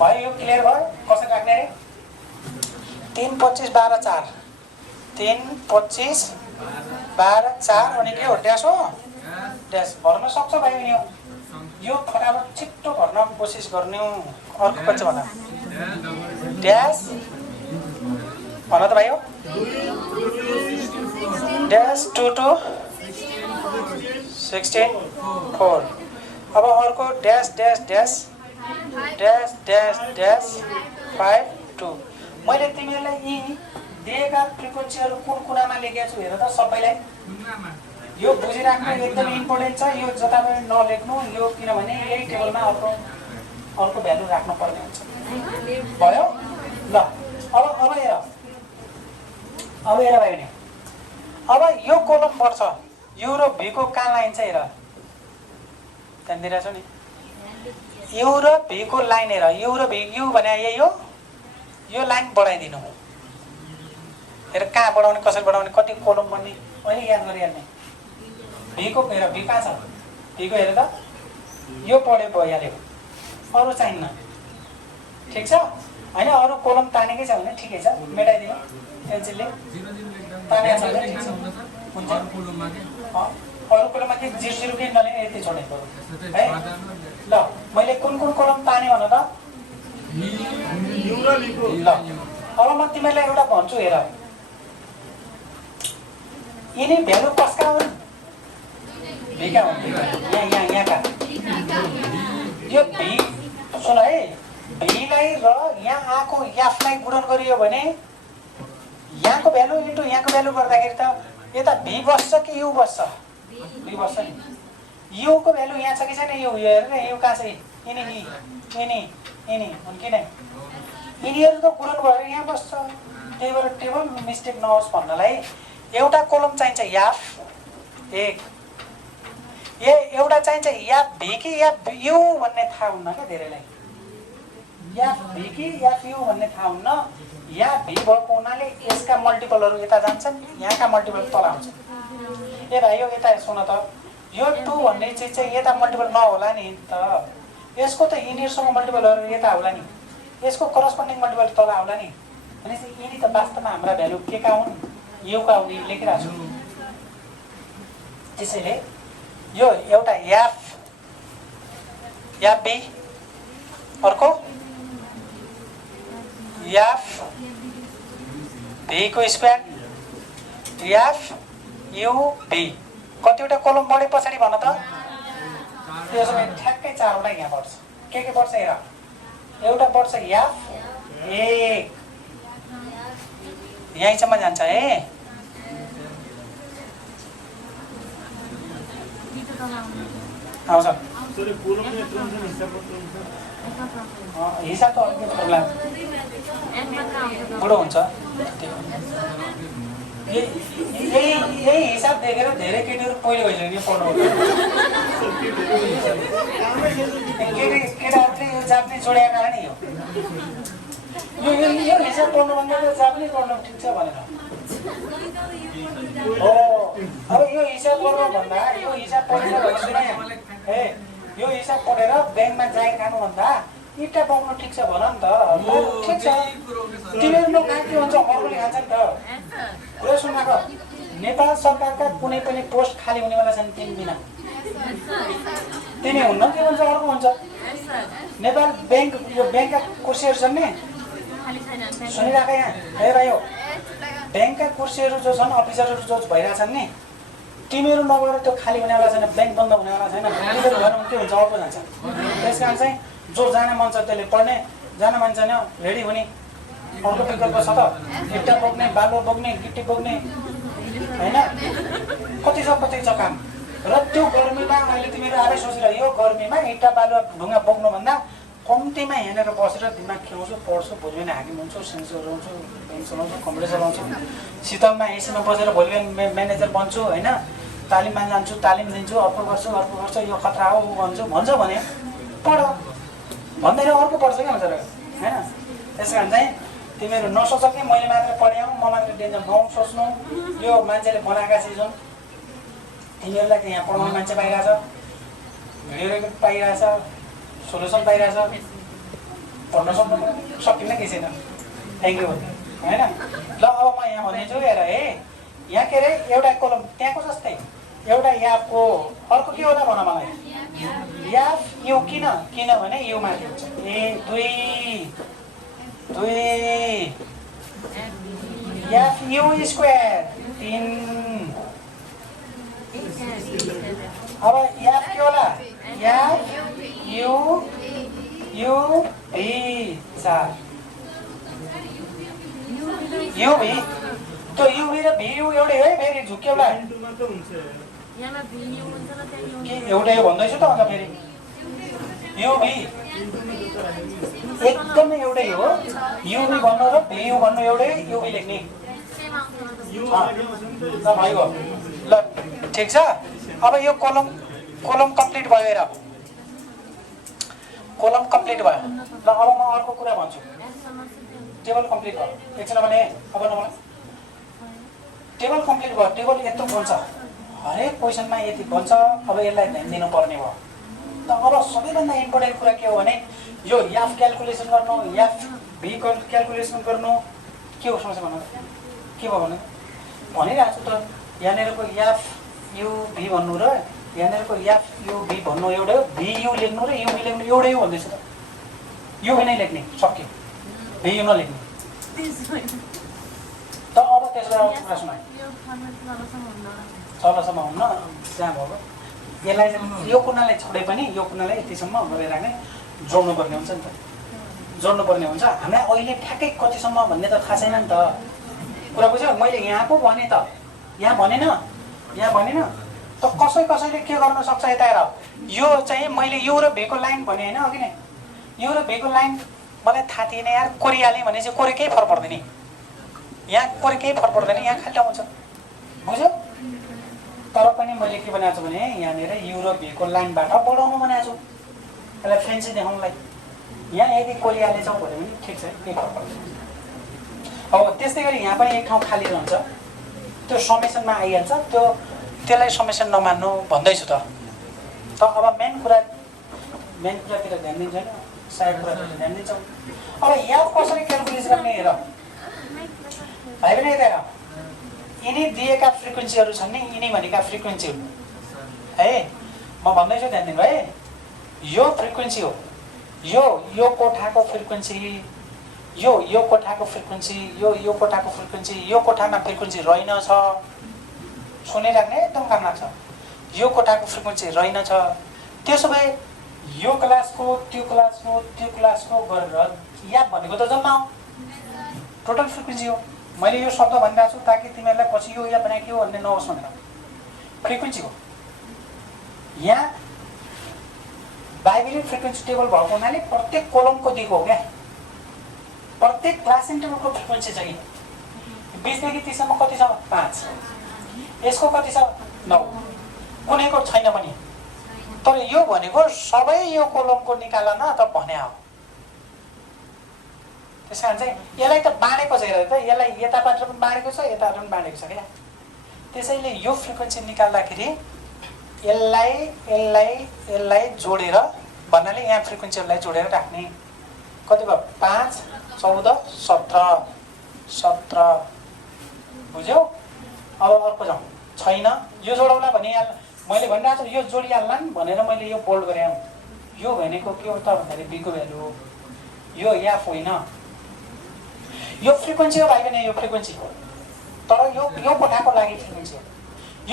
भयो यो क्लियर भयो कसरी राख्ने रे। 3 25 12 4 3 25 12 4 अनि के हो ड्यास हो, ड्यास भर्न सक्छ भाइ नि। यो फटाफट छिट्टो भर्न कोसिस गर्ने। अर्को कति भन, ड्यास भन त भाइ हो, ड्यास 2 to 16 4। अब अर्को dash dash dash dash dash dash 5 2। मैले तिमीहरूलाई यी दिएका फ्रिक्वेन्सीहरू कुन कुनामा लेखेको छु हेर त सबैलाई। यो बुझिराख्नु एकदम इम्पोर्टेन्ट छ। यो जताभावी नलेख्नु यो, किनभने यही टेबलमा अर्को भ्यालु राख्नु पर्ने हुन्छ। भयो ल। अब हेर, अब हेर भाइ नि, अब यो कोलम बढ्छ, यु र भी को कहाँ लाइन छ हेर, ध्यान दिइरहेको छु नि। यु र भी को लाइन हेर, यु र भी, यु भने यही हो, यो लाइन बढाइदिनु। हेर कहाँ बढाउने, कसरी बढाउने, कति कोलम बन्ने अहिले याद गरिहाल्ने। भी को हेर, भी कहाँ छ, भी को हेर त, यो पढ्यो भइहाल्यो, अरू चाहिन्न। ठिक छ होइन, अरू कोलम तानेकै छ भने ठिकै छ, मेटाइदिनु पेन्सिलले तानेको छ भने ठिक छ हुन्छ। अरू कोलममा के 0 0 के नलिने, यति छोडेको है। ल मैले कुन कुन कोलम ताने भन त। ल अब म तिमीहरूलाई एउटा भन्छु हेर, यिनी भ्यालु कसका हुन्, भीका हुन्, यहाँका। यो भी सुन है, भीलाई र यहाँ आएको याफलाई गुणन गरियो भने यहाँको भ्यालु इन्टु यहाँको भ्यालु गर्दाखेरि त यता भी बस्छ कि यु बस्छ, भी बस्छ नि। युको भ्यालु यहाँ छ कि छैन, यो हेर न, यो कहाँ छ, यिनी हुन् कि नै, यिनीहरू त गुणन गरेर यहाँ बस्छ। त्यही भएर टेबल मिस्टेक नहोस् भन्नलाई एउटा कोलम चाहिन्छ याफ 1, एउटा चाहिन्छ याफ भी कि याफ यु भन्ने थाहा हुन्न क्या धेरैलाई। याफ भी कि याफ यु भन्ने थाहा हुन्न। याफ भी भएको हुनाले यसका मल्टिपलहरू यता जान्छन्, यहाँका मल्टिपल तल आउँछन्। ए भाइ यो यता सुन त, यो 2 भन्ने चिज चाहिँ यता मल्टिपल नहोला नि त, यसको त यिनीहरूसँग मल्टिपलहरू यता होला नि, यसको करस्पोन्डिङ मल्टिपल तल आउला नि। भनेपछि यिनी त वास्तवमा हाम्रा भ्यालु के का हुन्, युका हुन्, लेखिरहेको छु। त्यसैले यो एउटा याफ बी, अर्को याफ भी को स्क्वायर, याफ यु भी। कतिवटा कोलम बढे पछाडि भन त, त्यसो भने ठ्याक्कै 4 वटा यहाँ बढ्छ। के बढ्छ हेर, एउटा बढ्छ याफ 1, यहीँसम्म जान्छ है। आउँछ हिसाब त अलिकति प्रब्लम बुढो हुन्छ। यही हिसाब देखेर धेरै केटीहरू पहिले भइसक्यो पढ्नु। केटाहरूले यो जाप्ने जोडिएको नि यो हिसाब पढ्नुभन्दा त जाप्ने पढ्नु ठिक छ भनेर हो। अब यो हिसाब गर्नुभन्दा यो हिसाब पढेर यो हिसाब पढेर ब्याङ्कमा जागिर खानुभन्दा इट्टा पाउनु ठिक छ भन नि त। ठिक छ तिमीहरू लोक कहाँ के हुन्छ अरूले खान्छ नि त। कुरा सुनाको नेपाल सरकारका कुनै पनि पोस्ट खाली हुनेवाला छन् तिन बिना तिनी हुन्न के भन्छ अर्को हुन्छ। नेपाल ब्याङ्क यो ब्याङ्कका कुर्सीहरू छन् नि सुनिराख यहाँ है भाइ हो। ब्याङ्कका कुर्सीहरू जो छन् अफिसरहरू जो भइरहेछन् नि तिमीहरू नगएर त्यो खाली हुनेवाला छैन, ब्याङ्क बन्द हुनेवाला छैन। तिमीहरू भएर के हुन्छ अर्को जान्छ। त्यस कारण चाहिँ जो जान मन छ त्यसले पढ्ने, जान मन छैन रेडी हुने अर्को विकल्प छ त। इट्टा बोक्ने, बालुवा बोक्ने, गिट्टी बोक्ने होइन कति छ काम। र त्यो गर्मीमा अहिले तिमीहरू आफै सोचेर यो गर्मीमा इट्टा बालुवा ढुङ्गा बोक्नुभन्दा कम्तीमा यहाँनिर बसेर दिमाग खेलाउँछु, पढ्छु, भोलि हाकिम हुन्छु, सेन्सर चलाउँछु, ब्याङ्क चलाउँछु, कम्प्युटर चलाउँछु, शीतलमा एसीमा बसेर भोलि म्यानेजर बन्छु होइन, तालिममा जान्छु, तालिम दिन्छु, अर्को गर्छु यो खतरा हो भन्छु भन्छ भने पढ भन्दैन, अर्को पढ्छ क्या हुन्छ होइन। त्यस कारण चाहिँ तिमीहरू नसोच कि मैले मात्र पढाउँ, म मात्र डेन्जर नसोच्नु। यो मान्छेले बनाएका चिज हुन्। तिमीहरूलाई चाहिँ यहाँ पढाउने मान्छे पाइरहेछ, भिडियो रेकर्ड पाइरहेछ, सोल्युसन पाइरहेछ, पढ्न सक्नु सकिन्न केही छैन। थ्याङ्क यू होइन। ल अब म यहाँ भनिदिन्छु हेर है, यहाँ के अरे एउटा कोलम त्यहाँको जस्तै एउटा यापको अर्को के होला भन मलाई। याप यो किनभने यो माथि हुन्छ। दुई याप यु स्क्वायर 3। अब याप के होला, याप यु भी 4। यु भी त्यो यु भी र भी यु एउटै है, फेरि झुक्क्यौला एउटै हो भन्दैछु त। अन्त फेरि यु भी एकदमै एउटै हो। यु भी भन्नु र भी यु भन्नु एउटै, यु भी लेख्ने भयो। ल ठिक छ। अब यो कोलम कम्प्लिट भयो हेर, कोलम कम्प्लिट भयो। ल अब म अर्को कुरा भन्छु, टेबल कम्प्लिट भयो। एकछिन भने अब न टेबल कम्प्लिट भयो। टेबल यत्रो बन्छ, हरेक क्वेसनमा यति बन्छ। अब यसलाई ध्यान दिनुपर्ने भयो। त अब सबैभन्दा इम्पोर्टेन्ट कुरा के हो भने यो याफ क्यालकुलेसन गर्नु, याफ भी क्यालकुलेसन गर्नु। के हो समस्या भन्नु, के भयो भने भनिरहेको छु त। यहाँनिरको याफ यु भी भन्नु र यहाँनिरको याफ यु भी भन्नु एउटै हो। भी यु लेख्नु र यु भी लेख्नु एउटै हो भन्दैछु त। यु भी नै लेख्ने सक्यो, भी यु नलेख्ने। त अब त्यसलाई कुरा सुनाए चलसम्म हुन्न जहाँ भयो। यसलाई यो कुनालाई छोडे पनि यो कुनालाई यतिसम्म गरेर राख्ने, जोड्नुपर्ने हुन्छ नि त। जोड्नुपर्ने हुन्छ। हामीलाई अहिले ठ्याक्कै कतिसम्म भन्ने त थाहा छैन नि त। कुरा बुझ्यो। मैले यहाँ पो भने त, यहाँ भनेन त। कसैले के गर्न सक्छ यता हेर। यो चाहिँ मैले यो र भेको लाइन भने होइन अघि नै, यो र भेको लाइन मलाई थाहा थिएन यार। कोरियाले भने चाहिँ कोरे केही फरक पर्दैन, यहाँ कोरे केही फरक पर्दैन, यहाँ खाल्टा हुन्छ। बुझ्यो। तर पनि मैले के बनाएको छु भने यहाँनिर यु र भेको लाइनबाट बढाउनु बनाएको छु, यसलाई फेन्सी देखाउनुलाई। यहाँ यदि कोरियाले छ भने पनि ठिक छ, केही फरक पर्दैन। अब त्यस्तै गरी यहाँ पनि एक ठाउँ खाली रहन्छ, त्यो समेसनमा आइहाल्छ। त्यसलाई समेसन नमान्नु भन्दैछु त। अब मेन कुरातिर ध्यान दिन्छ होइन, साइड कुरातिर ध्यान दिन्छौँ। अब याद कसरी क्यालकुलेट गर्ने हेर भाइ पनि यता हेर। यिनी दिएका फ्रिक्वेन्सीहरू छन् नि, यिनी भनेका फ्रिक्वेन्सीहरू है, म भन्दैछु ध्यान दिनु है। यो फ्रिक्वेन्सी हो, यो कोठाको फ्रिक्वेन्सी, यो कोठाको फ्रिक्वेन्सी, यो कोठाको फ्रिक्वेन्सी। यो कोठामा फ्रिक्वेन्सी रहेनछ, सुनिराख्ने एकदम काम लाग्छ। यो कोठाको फ्रिक्वेन्सी रहेनछ। त्यसो भए यो क्लासको त्यो क्लासको गरेर याद भनेको त जम्मा हो, टोटल फ्रिक्वेन्सी हो। मैले यो शब्द भनिरहेको छु ताकि तिमीहरूलाई पछि यो याद बनाएको हो भन्ने नहोस् भनेर। फ्रिक्वेन्सी हो। यहाँ बाइनरी फ्रिक्वेन्सी टेबल भएको हुनाले प्रत्येक कोलमको दिएको हो क्या। प्रत्येक क्लास इन्टरभलको फ्रिक्वेन्सी छ कि 20 देखि 30 सम्म कति छ 5, यसको कति छ 9, कुनैको छैन पनि। तर यो भनेको सबै यो कोलमको निकाल न त भने हो। त्यसकारण चाहिँ यसलाई त बाँडेको छ हेर त, यसलाई यताबाट पनि बाँडेको छ यताबाट पनि बाँडेको छ क्या। त्यसैले यो फ्रिक्वेन्सी निकाल्दाखेरि यसलाई जोडेर भन्नाले यहाँ फ्रिक्वेन्सीहरूलाई जोडेर राख्ने। कति भयो 5, 14, 17 बुझ्यौ। अब अर्को जाउँ। छैन यो जोडौला भने मैले भनिरहेको छु यो जोडिहाल्ला नि भनेर मैले यो बोल्ड गरेँ। यो भनेको के हो त भन्दाखेरि बी को भ्यालु हो, यो याफ होइन। यो फ्रिक्वेन्सी हो भाइ बहिनी, यो फ्रिक्वेन्सी हो। तर यो कोठाको लागि फ्रिक्वेन्सी हो।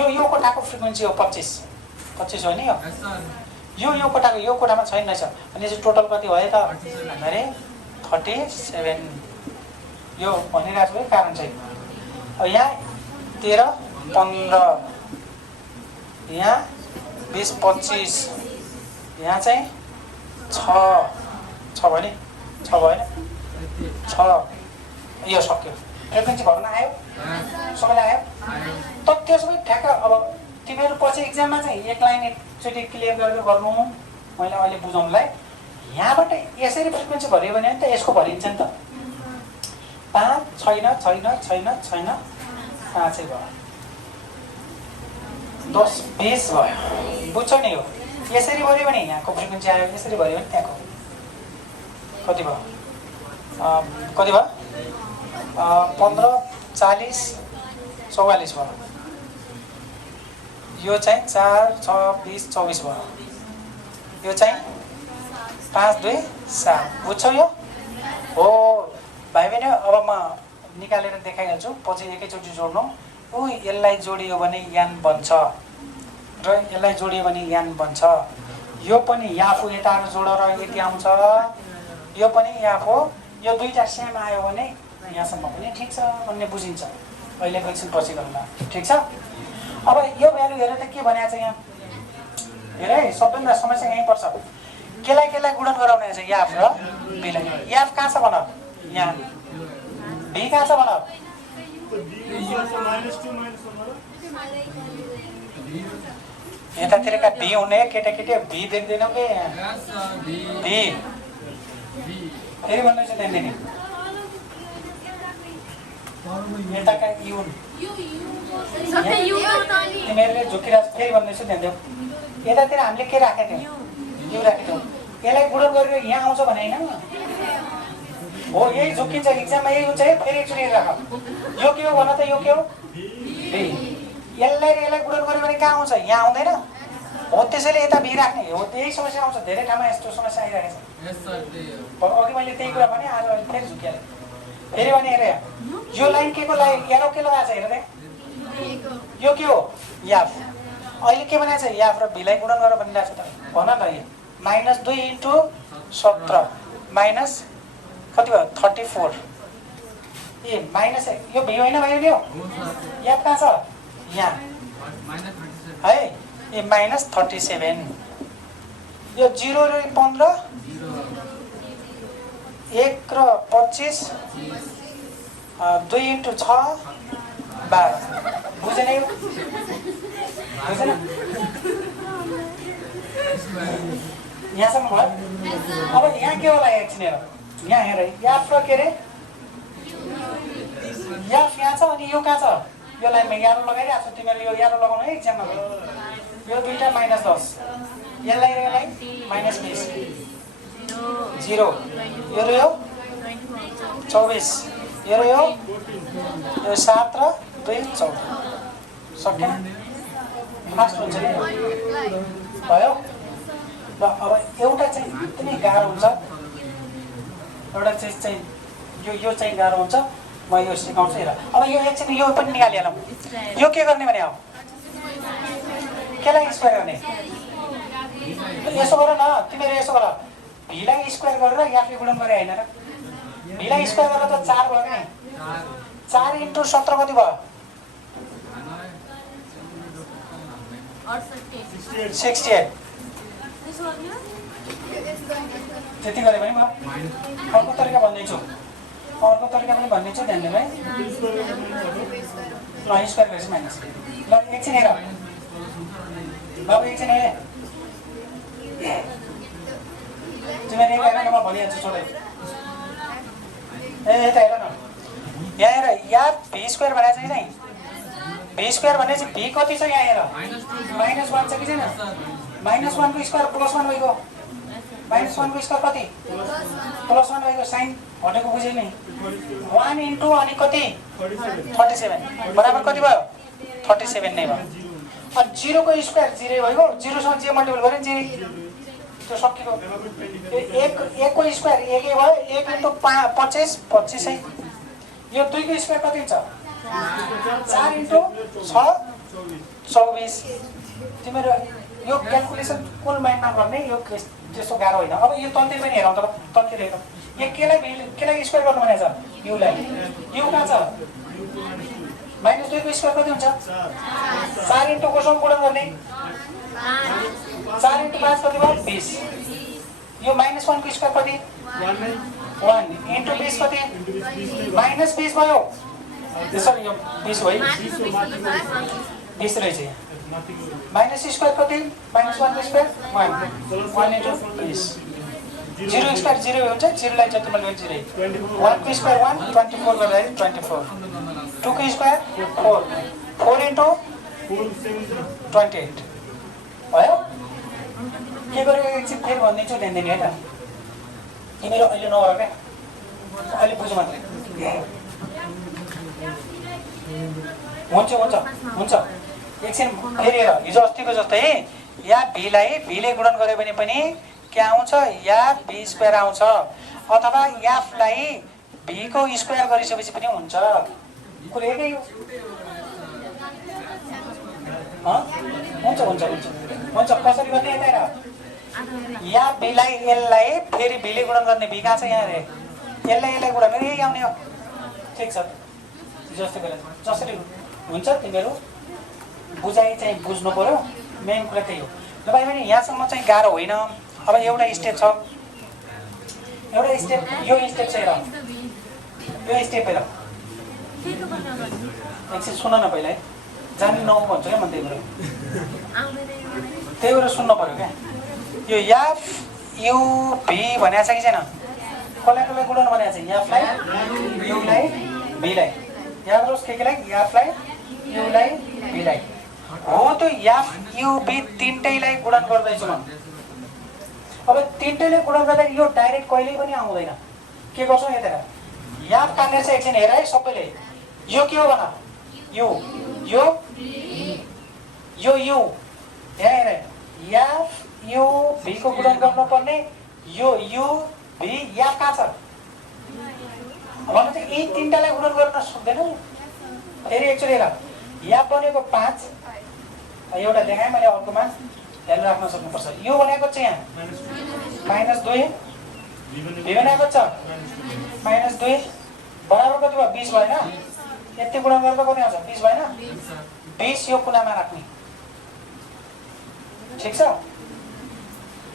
यो कोठाको फ्रिक्वेन्सी हो 25 हो नि। यो कोठामा छैन रहेछ अनि चाहिँ टोटल कति भयो त भन्दाखेरि 37। यो भनिरहेको छु कारण चाहिँ अब यहाँ 13, 15, यहाँ 20, 25, यहाँ चाहिँ 6 भयो नि, 6 भएन 6। यो सक्यो। फ्रिक्वेन्सी भर्न आयो सबैलाई आयो त। त्यसो भए ठ्याक्क अब तिमीहरू पछि इक्जाममा चाहिँ एक लाइन एकचोटि क्लियर गरेर गर्नु मैले अहिले बुझाउनुलाई यहाँबाट यसरी फ्रिक्वेन्सी भरियो भने त यसको भरिन्छ नि त 5 छैन छैन छैन छैन 5 भयो 10 20 भयो बुझ्छौ नि यो यसरी भरियो भने यहाँको फ्रिक्वेन्सी आयो यसरी भरियो भने त्यहाँको कति भयो कति भयो 15 40 44 भयो यो चाहिँ 4 6 20 24 भयो यो चाहिँ 5 2 7 बुझ्छौ यो हो भाइ बहिनी अब म निकालेर देखाइहाल्छु पछि एकैचोटि जोड्नु ओ यसलाई जोडियो भने यान बन्छ र यसलाई जोडियो भने यान बन्छ यो पनि याफु यताबाट जोडेर यति आउँछ यो पनि याफु यो दुईटा सेम आयो भने यहाँसम्म पनि ठिक छ भन्ने बुझिन्छ अहिले एकछिन पछि गरौँला ठिक छ अब यो भ्यालु हेर त के भनेको छ यहाँ हेर है सबैभन्दा समस्या यहीँ पर्छ केलाई गुणन गराउने छ याफ र बीलाई याफ कहाँ छ भन यहाँ बी कहाँ छ भन यतातिरका बी हुने केटाकेटी बी देख्दैनौ कि बी फेरि भन्दैछु त्यहाँदेखि यताका यु तिमीहरूले झुकिरहेको फेरि भन्दैछु त्यहाँ यतातिर हामीले के राखेको थियौँ यु राखेको थियौँ यसलाई गुणन गरेर यहाँ आउँछ भने होइन हो यही झुकिन्छ इक्जाममा यही हुन्छ है फेरि एकचोटि राख यो के हो भन त यो के हो बी यसलाई गुणन गऱ्यो भने कहाँ आउँछ यहाँ आउँदैन हो त्यसैले यता बी राख्ने हो त्यही समस्या आउँछ धेरै ठाउँमा यस्तो समस्या आइरहेको छ अघि मैले त्यही कुरा भने आज फेरि झुकिहालेँ फेरि भने हेर यो लाइन के को लाइन यारो के लगाएको छ हेर त यो के हो याफ अहिले के भनेको छ याफ र बीलाई गुणन गरेर भनिरहेको छ त भन त यो -2 × 17 माइनस कति भयो 34 ए माइनस यो भी होइन भयो नि हो याफ कहाँ छ यहाँ है ए -37 यो 0 र 15 1 र 25 2 × 6 12 बुझेन यो बुझेन यहाँसम्म भयो अब यहाँ के होला एकछिन हेर यहाँ हेर याफ र के अरे याफ यहाँ छ अनि यो कहाँ छ यो लाइनमा यारो लगाइरहेको छु तिमीहरू यो यारो लगाउनु है इक्जाममा यो दुईटा -10 यसलाई र यसलाई -20 0 यो र यो 24 यो र यो 7 र 2 14 सकेन फास्ट हुन्छ नि भयो ल अब एउटा चाहिँ एकदमै गाह्रो हुन्छ एउटा चाहिँ यो चाहिँ गाह्रो हुन्छ म यो सिकाउँछु हेर अब यो एकछिन यो पनि निकालिहालौँ यो के गर्ने भने अब केलाई स्क्वायर गर्ने यसो गर न तिमीहरू यसो गर भीलाई स्क्वायर गरेर याफले गुणन गरे होइन र भीलाई स्क्वायर गरेर त 4 भयो नि 4 × 17 कति भयो 68 त्यति गरे पनि भयो अर्को तरिका भनिदिन्छु ध्यान दिनु है ल स्क्वायर गरेपछि माइनस ल एकछिन हेर ल एकछिन हेर तिमीहरू एक हेर न म भनिहाल्छु छोडे ए यता हेर न यहाँ हेर यहाँ भी स्क्वायर भनेको छ कि चाहिँ भी स्क्वायर भनेपछि भी कति छ यहाँ हेर -1 छ कि छैन -1 को स्क्वायर +1 भएको -1 को स्क्वायर कति +1 भएको साइन हटेको बुझे नि 1 × अनि कति 37 बराबर कति भयो 37 नै भयो अनि 0 को स्क्वायर 0 भएको 0 सँग जे मल्टिपल गरे नि त्यो सकियो 1 को स्क्वायर 1 भयो 1 × 25 25 है यो 2 को स्क्वायर कति हुन्छ 4 × 6 24 तिमीहरू यो क्याल्कुलेसन कुन माइन्डमा गर्ने यो त्यस्तो गाह्रो होइन अब यो तन्तिर पनि हेरौँ त तन्तिर हेरौँ यो केलाई स्क्वायर गर्नु भनेको छ युलाई यु कहाँ छ -2 को स्क्वायर कति हुन्छ 4 × कोसँग गुणन गर्ने 4 × 5 कति भयो 20 यो -1 को स्क्वायर कति 1 × 20 कति -20 भयो सरी यो 20 भयो 20 रहेछ यहाँ माइनस स्क्वायर कति माइनस 1 स्क्वायर 1 1 into 20 0 स्क्वायर 0 हुन्छ 0 लाई जति मैले 0 1 को स्क्वायर 1 24 गर्दाखेरि 24 2 को स्क्वायर 4 4 into 28 भयो के गरेको एकछिन फेरि भनिदिन्छु ध्यान दिने है त तिमीहरू अहिले नगर क्या अहिले बुझ मात्रै हुन्छ हुन्छ हुन्छ एकछिन फेरि हिजो अस्तिको जस्तै या भीलाई भीले गुणन गर्यो भने पनि के आउँछ या भी स्क्वायर आउँछ अथवा याफलाई भीको स्क्वायर गरिसकेपछि पनि हुन्छ कुल एकै हो हुन्छ हुन्छ हुन्छ हुन्छ कसरी गर्ने यता या भीलाई एललाई फेरि भीले गुणन गर्ने भी कहाँ छ यहाँ रे एललाई एललाई गुणन गर्ने यही आउने हो ठिक छ जस्तै गरेर जसरी हुन्छ तिमीहरू बुझाइ चाहिँ बुझ्नु पर्यो मेन कुरा त्यही हो ल भाइ पनि यहाँसम्म चाहिँ गाह्रो होइन अब एउटा स्टेप छ एउटा स्टेप यो स्टेप चाहिँ हेर यो स्टेप हेर एकछिन सुन न पहिला है जान्नु नौ भन्छु क्या म त्यही भएर सुन्नु पर्यो क्या यो याफ यु भी भनेको छ कि छैन कसलाई कसलाई गुणन भनेको छ याफलाई युलाई भीलाई याद रोस् के लाई याफलाई युलाई भीलाई हो त्यो याफ यु भी तीनटैलाई गुणन गर्दैछु म अब तीनटैले गुणन गर्दा यो डाइरेक्ट कहिल्यै पनि आउँदैन के गर्छौ यता याफ काट्ने चाहिँ एकछिन हेर है सबैले यो के हो भन यु यो यु यहाँ हेर याफ यु भी को गुणन गर्नुपर्ने यो यु भी याफ कहाँ छ भने चाहिँ यी तीनटालाई गुणन गर्न सक्दैनौ फेरि एकचोटि हेर याफ बनेको 5 एउटा देखाएँ मैले अर्कोमा ध्यान राख्न सक्नुपर्छ यो भनेको चाहिँ यहाँ -2 भी बनाएको छ -2 बराबर कति भयो 20 भएन यति गुणन गर्दा कति आउँछ 20 भएन 20 यो कुनामा राख्ने ठिक छ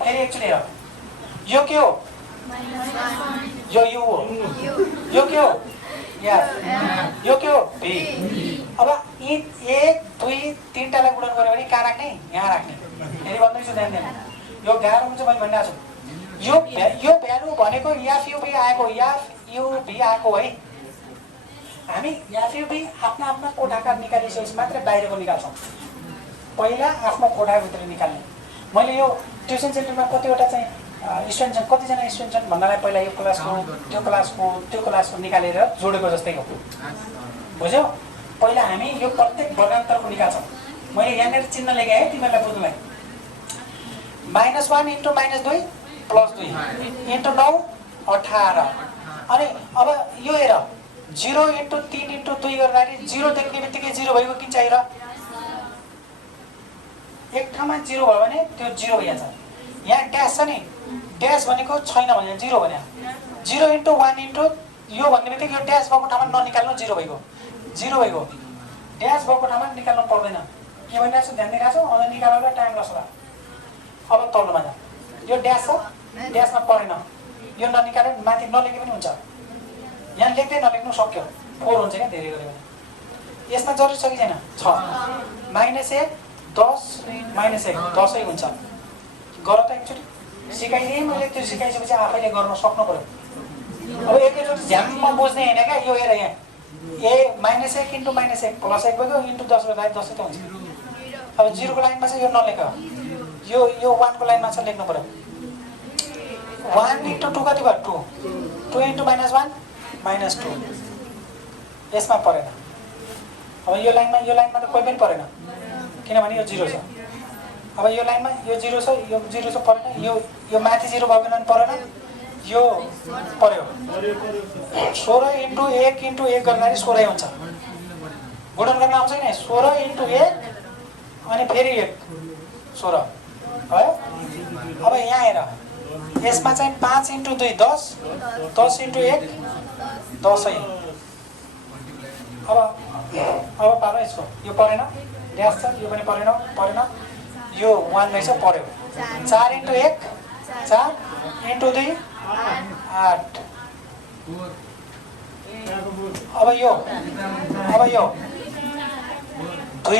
फेरि एकचोटि हेर यो के हो यो यु हो यो के हो या यो के हो भी अब यी 1 2 3टालाई गुणन गर्यो भने कहाँ राख्ने यहाँ राख्ने फेरि भन्दैछु ध्यान दिनु यो गाह्रो हुन्छ मैले भनिरहेको छु यो भ्यालु भनेको याफ यु भी आएको याफ यु भी आएको है हामी याफ यु भी आफ्ना आफ्ना कोठाका निकालिसकेपछि मात्र बाहिरको निकाल्छौँ पहिला आफ्नो कोठाभित्र निकाल्ने मैले यो ट्युसन सेन्टरमा कतिवटा चाहिँ स्टुडेन्ट छन् कतिजना स्टुडेन्ट छन् भन्नलाई पहिला यो क्लासको त्यो क्लासको निकालेर जोडेको जस्तै हो बुझ्यौ पहिला हामी यो प्रत्येक वर्गान्तरको निकाल्छौँ मैले यहाँनिर चिन्ह लेखेँ है तिमीहरूलाई बुझ्नुलाई -1 into -2 +2 into 9 18 अनि अब यो हेर 0 into 3 into 2 गर्दाखेरि 0 देख्ने बित्तिकै 0 भएको किन चाहिएर एक ठाउँमा 0 भयो भने त्यो 0 भइहाल्छ यहाँ ड्यास छ नि ड्यास भनेको छैन भने 0 भने 0 into 1 into यो भन्ने बित्तिकै यो ड्यास भएको ठाउँमा ननिकाल्नु 0 भइगयो 0 भइगयो ड्यास भएको ठाउँमा निकाल्नु पर्दैन के भनिरहेको छु ध्यान दिइरहेको छु अझ निकालेर टाइम लस होला अब तल्लोमा जा यो ड्यास छ ड्यासमा परेन यो ननिकाले माथि नलेखे पनि हुन्छ यहाँ लेख्दै नलेख्नु सक्यो 4 हुन्छ क्या धेरै गऱ्यो भने यसमा जरुरी छ कि छैन छ -1 10 -1 10 हुन्छ गर त एकचोटि सिकाइदिएँ मैले त्यो सिकाइसकेपछि आफैले गर्न सक्नु पर्यो अब एकैचोटि झ्याममा बुझ्ने होइन क्या यो हेर यहाँ ए -1 into -1 +1 भयो इन्टु 10 गर्दा 10 त हुन्छ अब 0 को लाइनमा चाहिँ यो नलेख यो 1 को लाइनमा चाहिँ लेख्नु पर्यो 1 into 2 कति भयो 2 2 into -1 -2 यसमा परेन अब यो लाइनमा त कोही पनि परेन किनभने यो 0 छ अब यो लाइनमा यो 0 छ परेन यो माथि 0 भयो भने परेन यो पर्यो 16 into 1 into 1 गर्दाखेरि 16 हुन्छ गुणन गर्न आउँछ नि 16 into 1 अनि फेरि 1 16 भयो अब यहाँ हेर यसमा चाहिँ 5 into 2 10 10 into 1 10 अब पारो यसको यो परेन ड्यास छ यो पनि परेन यो 1 रहेछ पर्यो 4 into 1 4 into 2 8 अब यो 2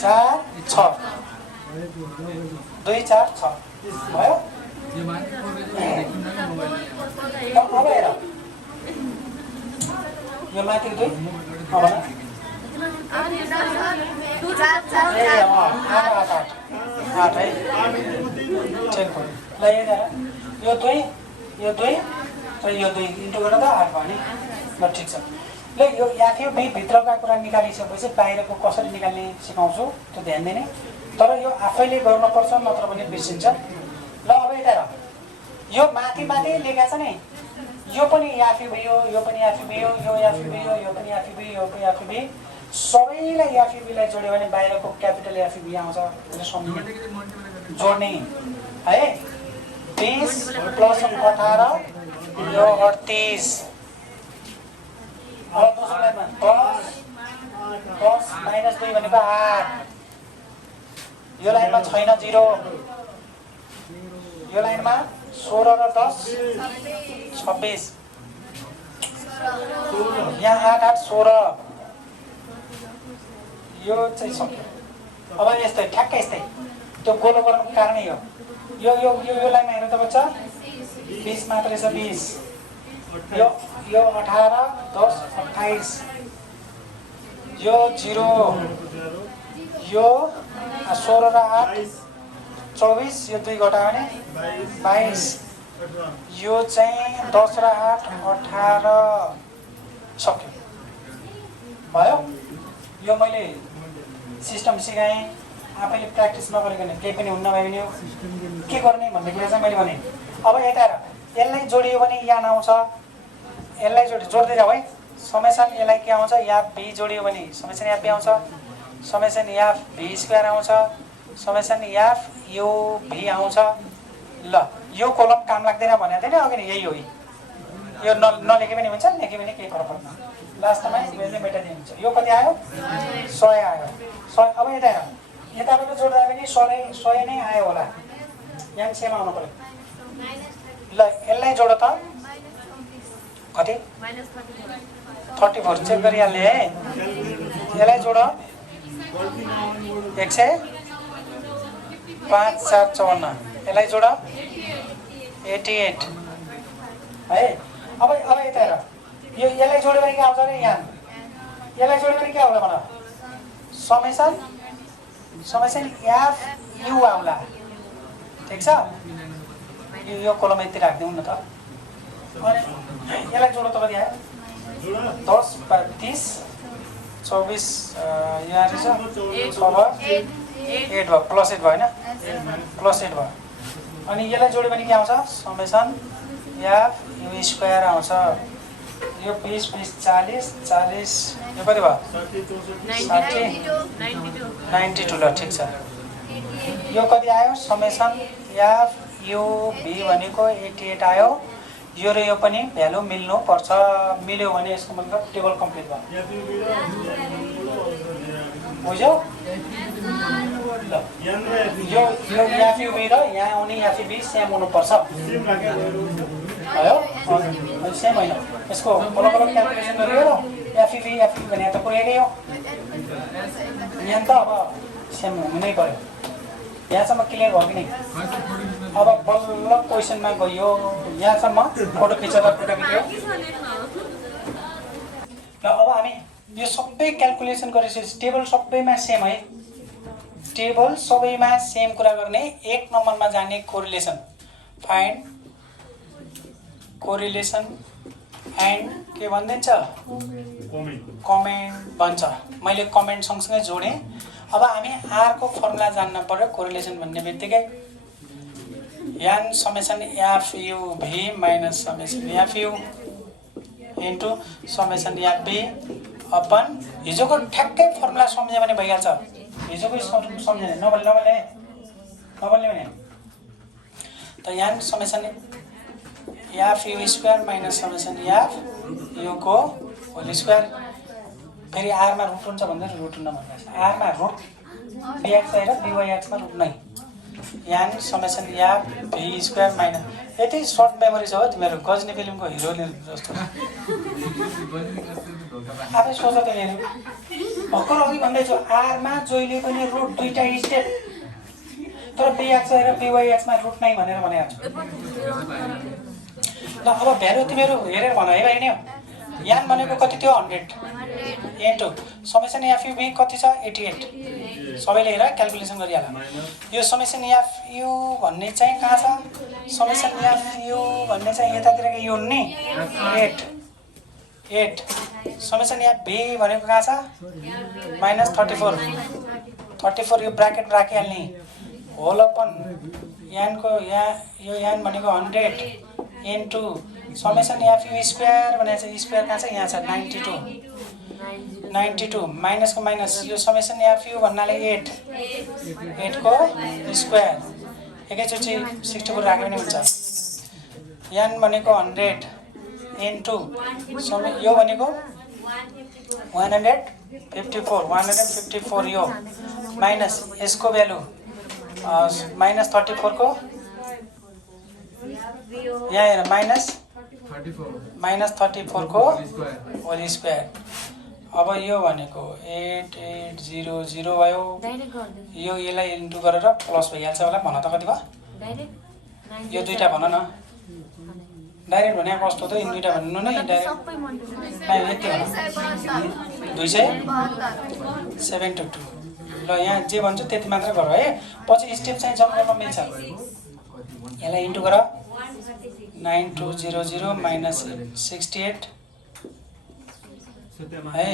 4 6 2 4 6 भयो अब हेर यो माथि 2 अब ए 8 है चेक गर्नु ल यो 2 र यो 2 इन्टु गरेर त 8 भयो नि ल ठिक छ ल यो याथ्यो बी भित्रका कुरा निकालिसकेपछि बाहिरको कसरी निकाल्ने सिकाउँछु त्यो ध्यान दिने तर यो आफैले गर्नुपर्छ नत्र भने बिर्सिन्छ ल अब यता यो माथि लेखेको छ नि यो पनि याफी भयो यो पनि याफी भयो यो याफी भयो यो पनि याफी भयो यो पनि याफी भयो सबैलाई याफी बीलाई जोड्यो भने बाहिरको क्यापिटल याफी बी आउँछ भने सम्झिने जोड्ने है 20 प्लस 18 यो 38 अब दोस्रो लाइनमा 10 माइनस 2 भनेको 8 यो लाइनमा छैन 0 यो लाइनमा 16 र 10 26 यहाँ 8 8 16 यो चाहिँ सक्यो अब यस्तै ठ्याक्कै यस्तै त्यो गोलो गर्नुको कारणै हो यो लाइनमा हेर्नु त बच्चा 20 मात्रै छ 20 यो 18 10 28 यो 0 यो 16 र 8 24 यो 2 घटायो भने 22 यो चाहिँ 10 र 8 18 सक्यो भयो यो मैले सिस्टम सिकाएँ आफैले प्र्याक्टिस नगरेको केही पनि हुन्न भयो भने के गर्ने भन्ने कुरा चाहिँ मैले भने अब यता यसलाई जोडियो भने यहाँ आउँछ यसलाई जोड्दै जाऊ है समेसन यसलाई के आउँछ याफ भी जोडियो भने समेसन याफ भी आउँछ समेसन याफ भी स्क्वायर आउँछ समेसन याफ यो भी आउँछ ल यो कोलम काम लाग्दैन भने थिएन अघि नै यही हो यो नलेखे पनि हुन्छ लेखे पनि केही फरक पर्दैन लास्टमा यसले मेटाइदिनु हुन्छ यो कति आयो 100 आयो 100 अब यताबाट जोड्दा पनि 100 नै आयो होला यहाँ सेम आउनु पर्यो ल यसलाई जोड त कति -34 चेक गरिहाल्ने है यसलाई जोड 100 5 4 54 यसलाई जोड 88 है अब यता हेर यसलाई जोड्यो भने के आउँछ अरे यहाँ यसलाई जोड्यो भने के आउला भन समेसन एफ यु आउला ठिक छ यो कोलम यति राख्दिउँ न त अनि यसलाई जोड त कति आयो 10 30 24 यहाँ रहेछ 8 भयो प्लस 8 भयो होइन प्लस 8 भयो अनि यसलाई जोड्यो भने के आउँछ समेसन एफ यु स्क्वायर आउँछ यो 20 20 40 40 यो कति भयो 92 ल ठिक छ यो कति आयो समेसन एफ यु भी भनेको 88 आयो यो र यो पनि भ्यालु मिल्नु पर्छ मिल्यो भने यसको मतलब टेबल कम्प्लिट भयो बुझ्यौ ल यो याफी भी र यहाँ आउने याफी भी सेम हुनुपर्छ भयो सेम होइन यसको अलग अलग क्यालकुलेसन गरियो याफी भी भने त पुरै हो यहाँ त अब सेम हुनै पर्यो यहाँसम्म क्लियर भयो कि नै अब बल्ल क्वेसनमा गयो यहाँसम्म फोटो खिचेर खिच्यो ल अब हामी यो सबै क्यालकुलेसन गरेपछि टेबल सबैमा सेम है टेबल सबैमा सेम कुरा गर्ने 1 नम्बरमा जाने कोरिलेसन फाइन्ड कोरिलेसन एन्ड के भनिदिन्छ कमेन्ट भन्छ मैले कमेन्ट सँगसँगै जोडेँ अब हामी आर को फर्मुला जान्न पर्यो कोरिलेसन भन्ने बित्तिकै n summation F u v minus summation F u into summation f v upon हिजोको ठ्याक्कै फर्मुला सम्झ्यो भने भइहाल्छ हिजोको सम्झेन नबल्ने भने त n summation F U square minus summation F you को होल स्क्वायर फेरि आर मा रुट हुन्छ भन्दै रुट हुन भन्दैछ आर मा रुट bx र byx मा रुट नै n समेसन एफ भी स्क्वायर माइनस यति सर्ट मेमोरी छ हो तिम्रो गजनी फिल्मको हिरोले जस्तो आफै सोच त हेर्नु भर्खर अघि भन्दैछु आरमा जहिले पनि रुट दुईटा स्टेप तर बिएक्स र बिवाइएक्समा रुट नै भनेर भनेको छु ल अब भ्यालु तिमीहरू हेरेर भन है भाइ नि यान भनेको कति थियो 100 इन्टु समेसन एफयु कति छ 88 सबैले हेर क्याल्कुलेसन गरिहाल यो समेसन एफयु भन्ने चाहिँ कहाँ छ समेसन एफयु भन्ने चाहिँ यतातिरको यो नि 8 समेसन एफबी भनेको कहाँ छ -34 यो ब्राकेट राखिहाल्ने होल अपन यानको यो यान भनेको 100 इन्टु समेसन एफयु स्क्वायर भनेको छ स्क्वायर कहाँ छ यहाँ छ 92 माइनसको माइनस यो समेसन एफयु भन्नाले 8 को स्क्वायर एकैचोटि 64 राख्यो भने हुन्छ यान भनेको 100 इन्टु यो भनेको 154 यो माइनस यसको भ्यालु -34 को यहाँ हेर -34 को होल स्क्वायर अब यो भनेको 8800 भयो यो यसलाई इन्टु गरेर प्लस भइहाल्छ होला भन त कति भयो यो दुईटा भन न डाइरेक्ट भने कस्तो त यिन दुईटा भन्नु न डाइरेक्ट यति भन 272 ल यहाँ जे भन्छ त्यति मात्र गर है पछि स्टेप चाहिँ जम्प गर्न मिल्छ यसलाई इन्टु गर 9200 माइनस 68 है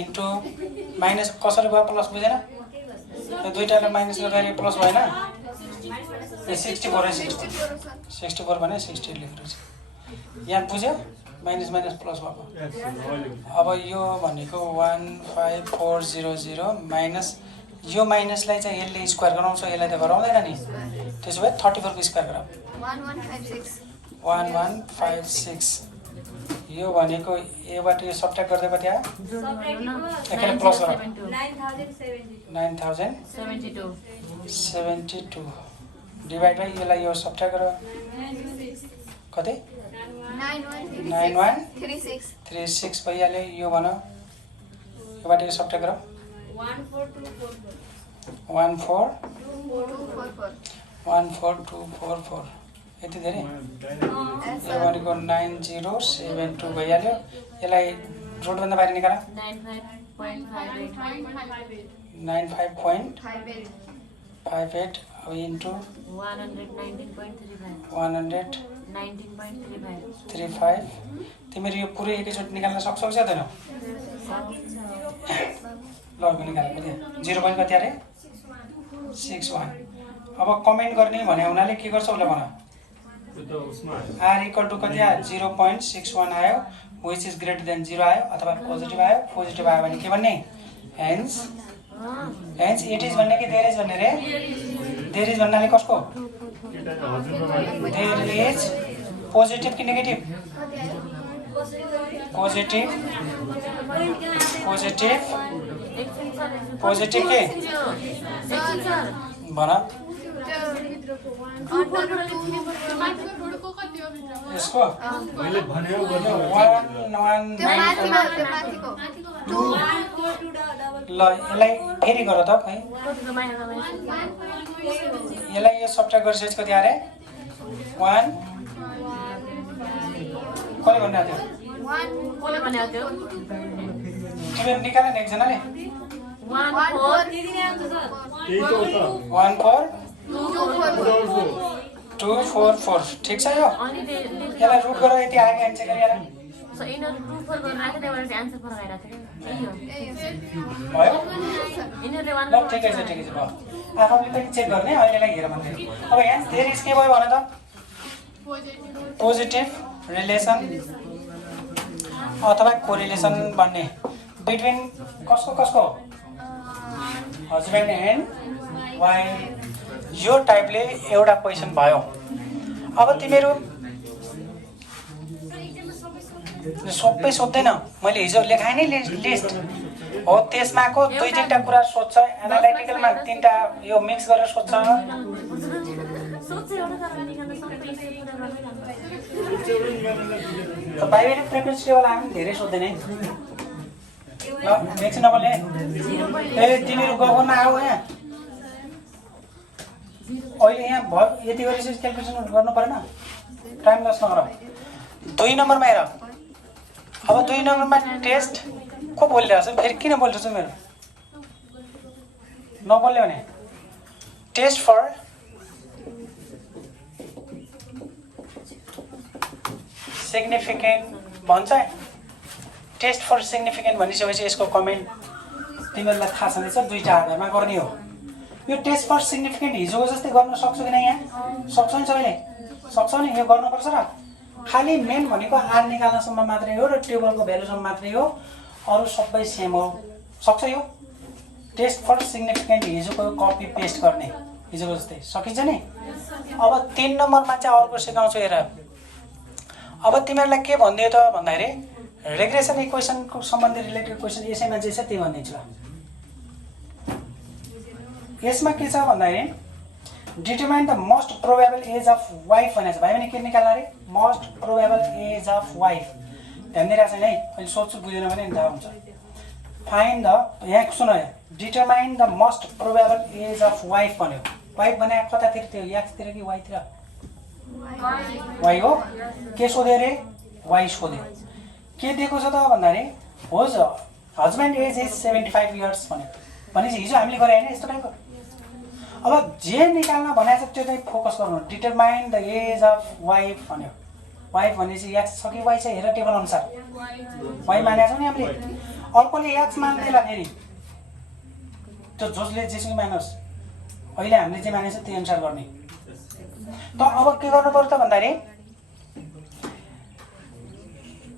इन्टु माइनस कसरी भयो प्लस बुझेन यो दुईटाले माइनस गर्दाखेरि प्लस भएन 64 भने 68 लेख्नु छ यहाँ बुझ्यो माइनस प्लस भएको अब यो भनेको 15400 माइनस यो माइनसलाई चाहिँ यसले स्क्वायर गराउँछ यसलाई त गराउँदैन नि त्यसो भए 34 को स्क्वायर गराऊ 1156 यो भनेको एबाट यो सब्ट्र्याक्ट गर्दै कति आयो एकैले प्लस गर 9072 डिभाइड बाइ यसलाई यो सब्ट्र्याक्ट गर कति 9136 भइहाल्यो यो भन योबाट यो सब्ट्र्याक्ट गर 14244 यति धेरै यो भनेको 9072 भइहाल्यो यसलाई रुटभन्दा बाहिर निकाल 95.58 अब इन्टु 119.35 तिमीहरू यो पुरै एकैचोटि निकाल्न सक्छौ सक्दैनौ ल निकाल कति 0 point कति अरे 61 अब कमेन्ट गर्ने भने हुनाले के गर्छौ ल भन r इक्वल टु कति आयो 0.61 आयो व्हिच इज ग्रेटर देन 0 आयो अथवा पोजिटिभ आयो भने के भन्ने हेन्स इट इज भन्ने कि देयर इज भन्ने रे देयर इज भन्नाले कसको देयर इज पोजिटिभ कि नेगेटिभ पोजिटिभ के भन यसको मैले भन्यो 119 ल यसलाई फेरि गर त है यसलाई यो सब्ट्र्याक्ट गरिसकेपछि कति आरे 1 कसले भन्नु थियो तिमीहरू निकाल न एकजनाले 14244 ठिक छ यो यसलाई रुट गरेर यति आगे आन्सर गरिहाल So इनहरु 2 4 गर्न राखे त्यहाँबाट आन्सर फरक आइराछ के भयो इनहरुले 1 ल ठिकै छ भयो आफूले पनि चेक गर्ने अहिलेलाई हेर भन्दै अब यहाँ देयर इज के भयो भने त पोजिटिभ रिलेसन अथवा कोरिलेसन भन्ने बिट्विन कसको हस्बैंड एन्ड वाइफ यो टाइपले एउटा क्वेशन भयो अब तिमीहरू सबै सोध्दैन मैले हिजो लेखाएँ नि लिस्ट हो त्यसमाको दुई तीनटा कुरा सोध्छ एनालाइटिकलमा तीनटा यो मिक्स गरेर सोध्छ बायोमेट्रिक फ्रिक्वेन्सी लेभल हामी धेरै सोध्दैन ल एकछिन नबोल्ने ए तिमीहरू गफमा आऊ यहाँ अहिले यहाँ भयो यति गरेपछि क्यालकुलेसन गर्नु परेन टाइम लस नगर 2 नम्बरमा हेर अब 2 नम्बरमा टेस्ट को बोलिरहेको छ फेरि किन बोल्छु छु मेरो नबोल्यो भने टेस्ट फर सिग्निफिकेन्ट भन्छ टेस्ट फर सिग्निफिकेन्ट भनिसकेपछि यसको कमेन्ट तिमीहरूलाई थाहा छँदैछ 2टा आधारमा गर्ने हो यो टेस्ट फर सिग्निफिकेन्ट हिजोको जस्तै गर्न सक्छौ कि यहाँ सक्छौ नि सबैले सक्छौ नि यो गर्नुपर्छ र खालि मेन भनेको आर निकाल्नसम्म मात्रै हो र टेबलको भ्यालुसम्म मात्रै हो अरू सबै सेम हो सक्छ यो टेस्ट फर सिग्निफिकेन्ट हिजोको कपी पेस्ट गर्ने हिजोको जस्तै सकिन्छ नि अब 3 नम्बरमा चाहिँ अर्को सिकाउँछु हेर अब तिमीहरूलाई के भनिदियो त भन्दाखेरि रेग्रेसन इक्वेसनको सम्बन्धी रिलेटेड क्वेसन यसैमा जे छ त्यही भनिदिन्छु यसमा के छ भन्दाखेरि determine the most probable age of wife भनेको छ भाइ भने के निकाल्न अरे most probable age of wife ध्यान दिइरहेको छैन है अहिले सोध्छु बुझेन भने थाहा हुन्छ फाइन्ड द यहाँ सुन determine the most probable age of wife भन्यो वाइफ भने कतातिर थियो एक्सतिर कि वाइतिर वाइ हो के सोध्यो अरे वाइ सोध्यो के दिएको छ त भन्दाखेरि होज हस्बेन्ड एज इज 75 इयर्स भन्यो भनेपछि हिजो हामीले गरे होइन यस्तो टाइपको अब जे निकाल्न भनेको छ त्यो चाहिँ फोकस गर्नु determine the age of wife भन्यो वाइफ भनेपछि एक्स छ कि वाइ छ हेर टेबल अनुसार वाइ मानेको छौँ नि हामीले अर्कोले एक्स मान्दैन फेरि त्यो जसले जेसुकै मानोस् अहिले हामीले जे मानेको छ त्यही अनुसार गर्ने त अब के गर्नु पर्यो त भन्दाखेरि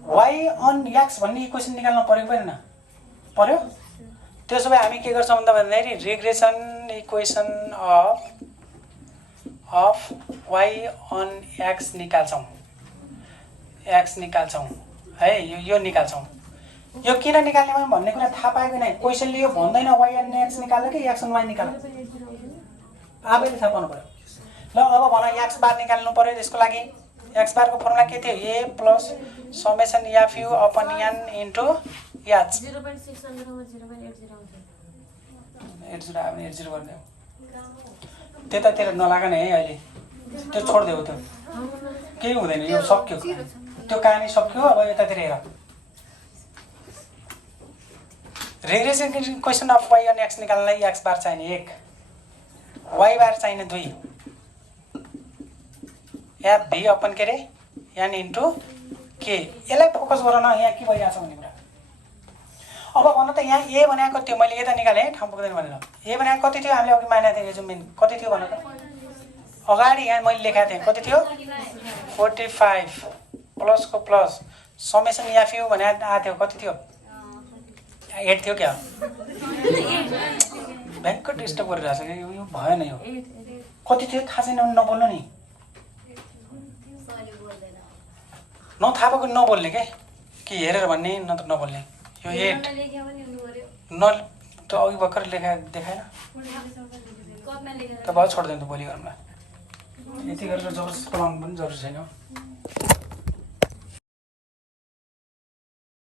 वाइ अन एक्स भन्ने इक्वेसन निकाल्नु पर्यो परेन पर्यो त्यसो भए हामी के गर्छौँ भन्दाखेरि regression equation of y on x निकाल्छौँ है यो निकाल्छौँ यो किन निकाल्ने भयो भन्ने कुरा थाहा पाएको नै क्वेसनले यो भन्दैन वाइ अन एक्स निकाल्यो कि एक्स अन वाइ निकाल्यो आफैले थाहा पाउनु पर्यो ल अब भन एक्स बार निकाल्नु पर्यो त्यसको लागि एक्स बारको फर्मुला के थियो A plus summation f u upon N into H 80 आयो 80 गरिदेऊ त्यतातिर नलागन है अहिले त्यो छोडिदेऊ त्यो केही हुँदैन यो सक्यो त्यो कहानी सक्यो अब यतातिर हेर regression equation of y on x निकाल्नलाई एक्स बार चाहिने 1 वाइ बार चाहिने 2 एफ भी अपन के अरे एन इन्टु के यसलाई फोकस गर न यहाँ के भइरहेछ भन्ने कुरा अब भन त यहाँ ए भनेको थियो मैले यता निकालेँ ठाउँ पुग्दैन भनेर ए भनेको कति थियो हामीले अघि मानेको थियौँ मेन कति थियो भन त अगाडि यहाँ मैले लेखाएको थिएँ कति थियो 45 प्लसको प्लस समेसन एफयु भने आएको थियो कति थियो 8 थियो क्या भयङ्कर डिस्टर्ब गरिरहेछ क्या यो भएन यो कति थियो थाहा छैन भने नबोल्नु नि नथाहा भएको नबोल्ने के हेरेर भन्ने नत्र नबोल्ने यो 8 न त अघि भर्खर देखाएन त भयो छोड्दैन त भोलि गरौँला यति गरेर जबरजस्ती बोलाउनु पनि जरुरी छैन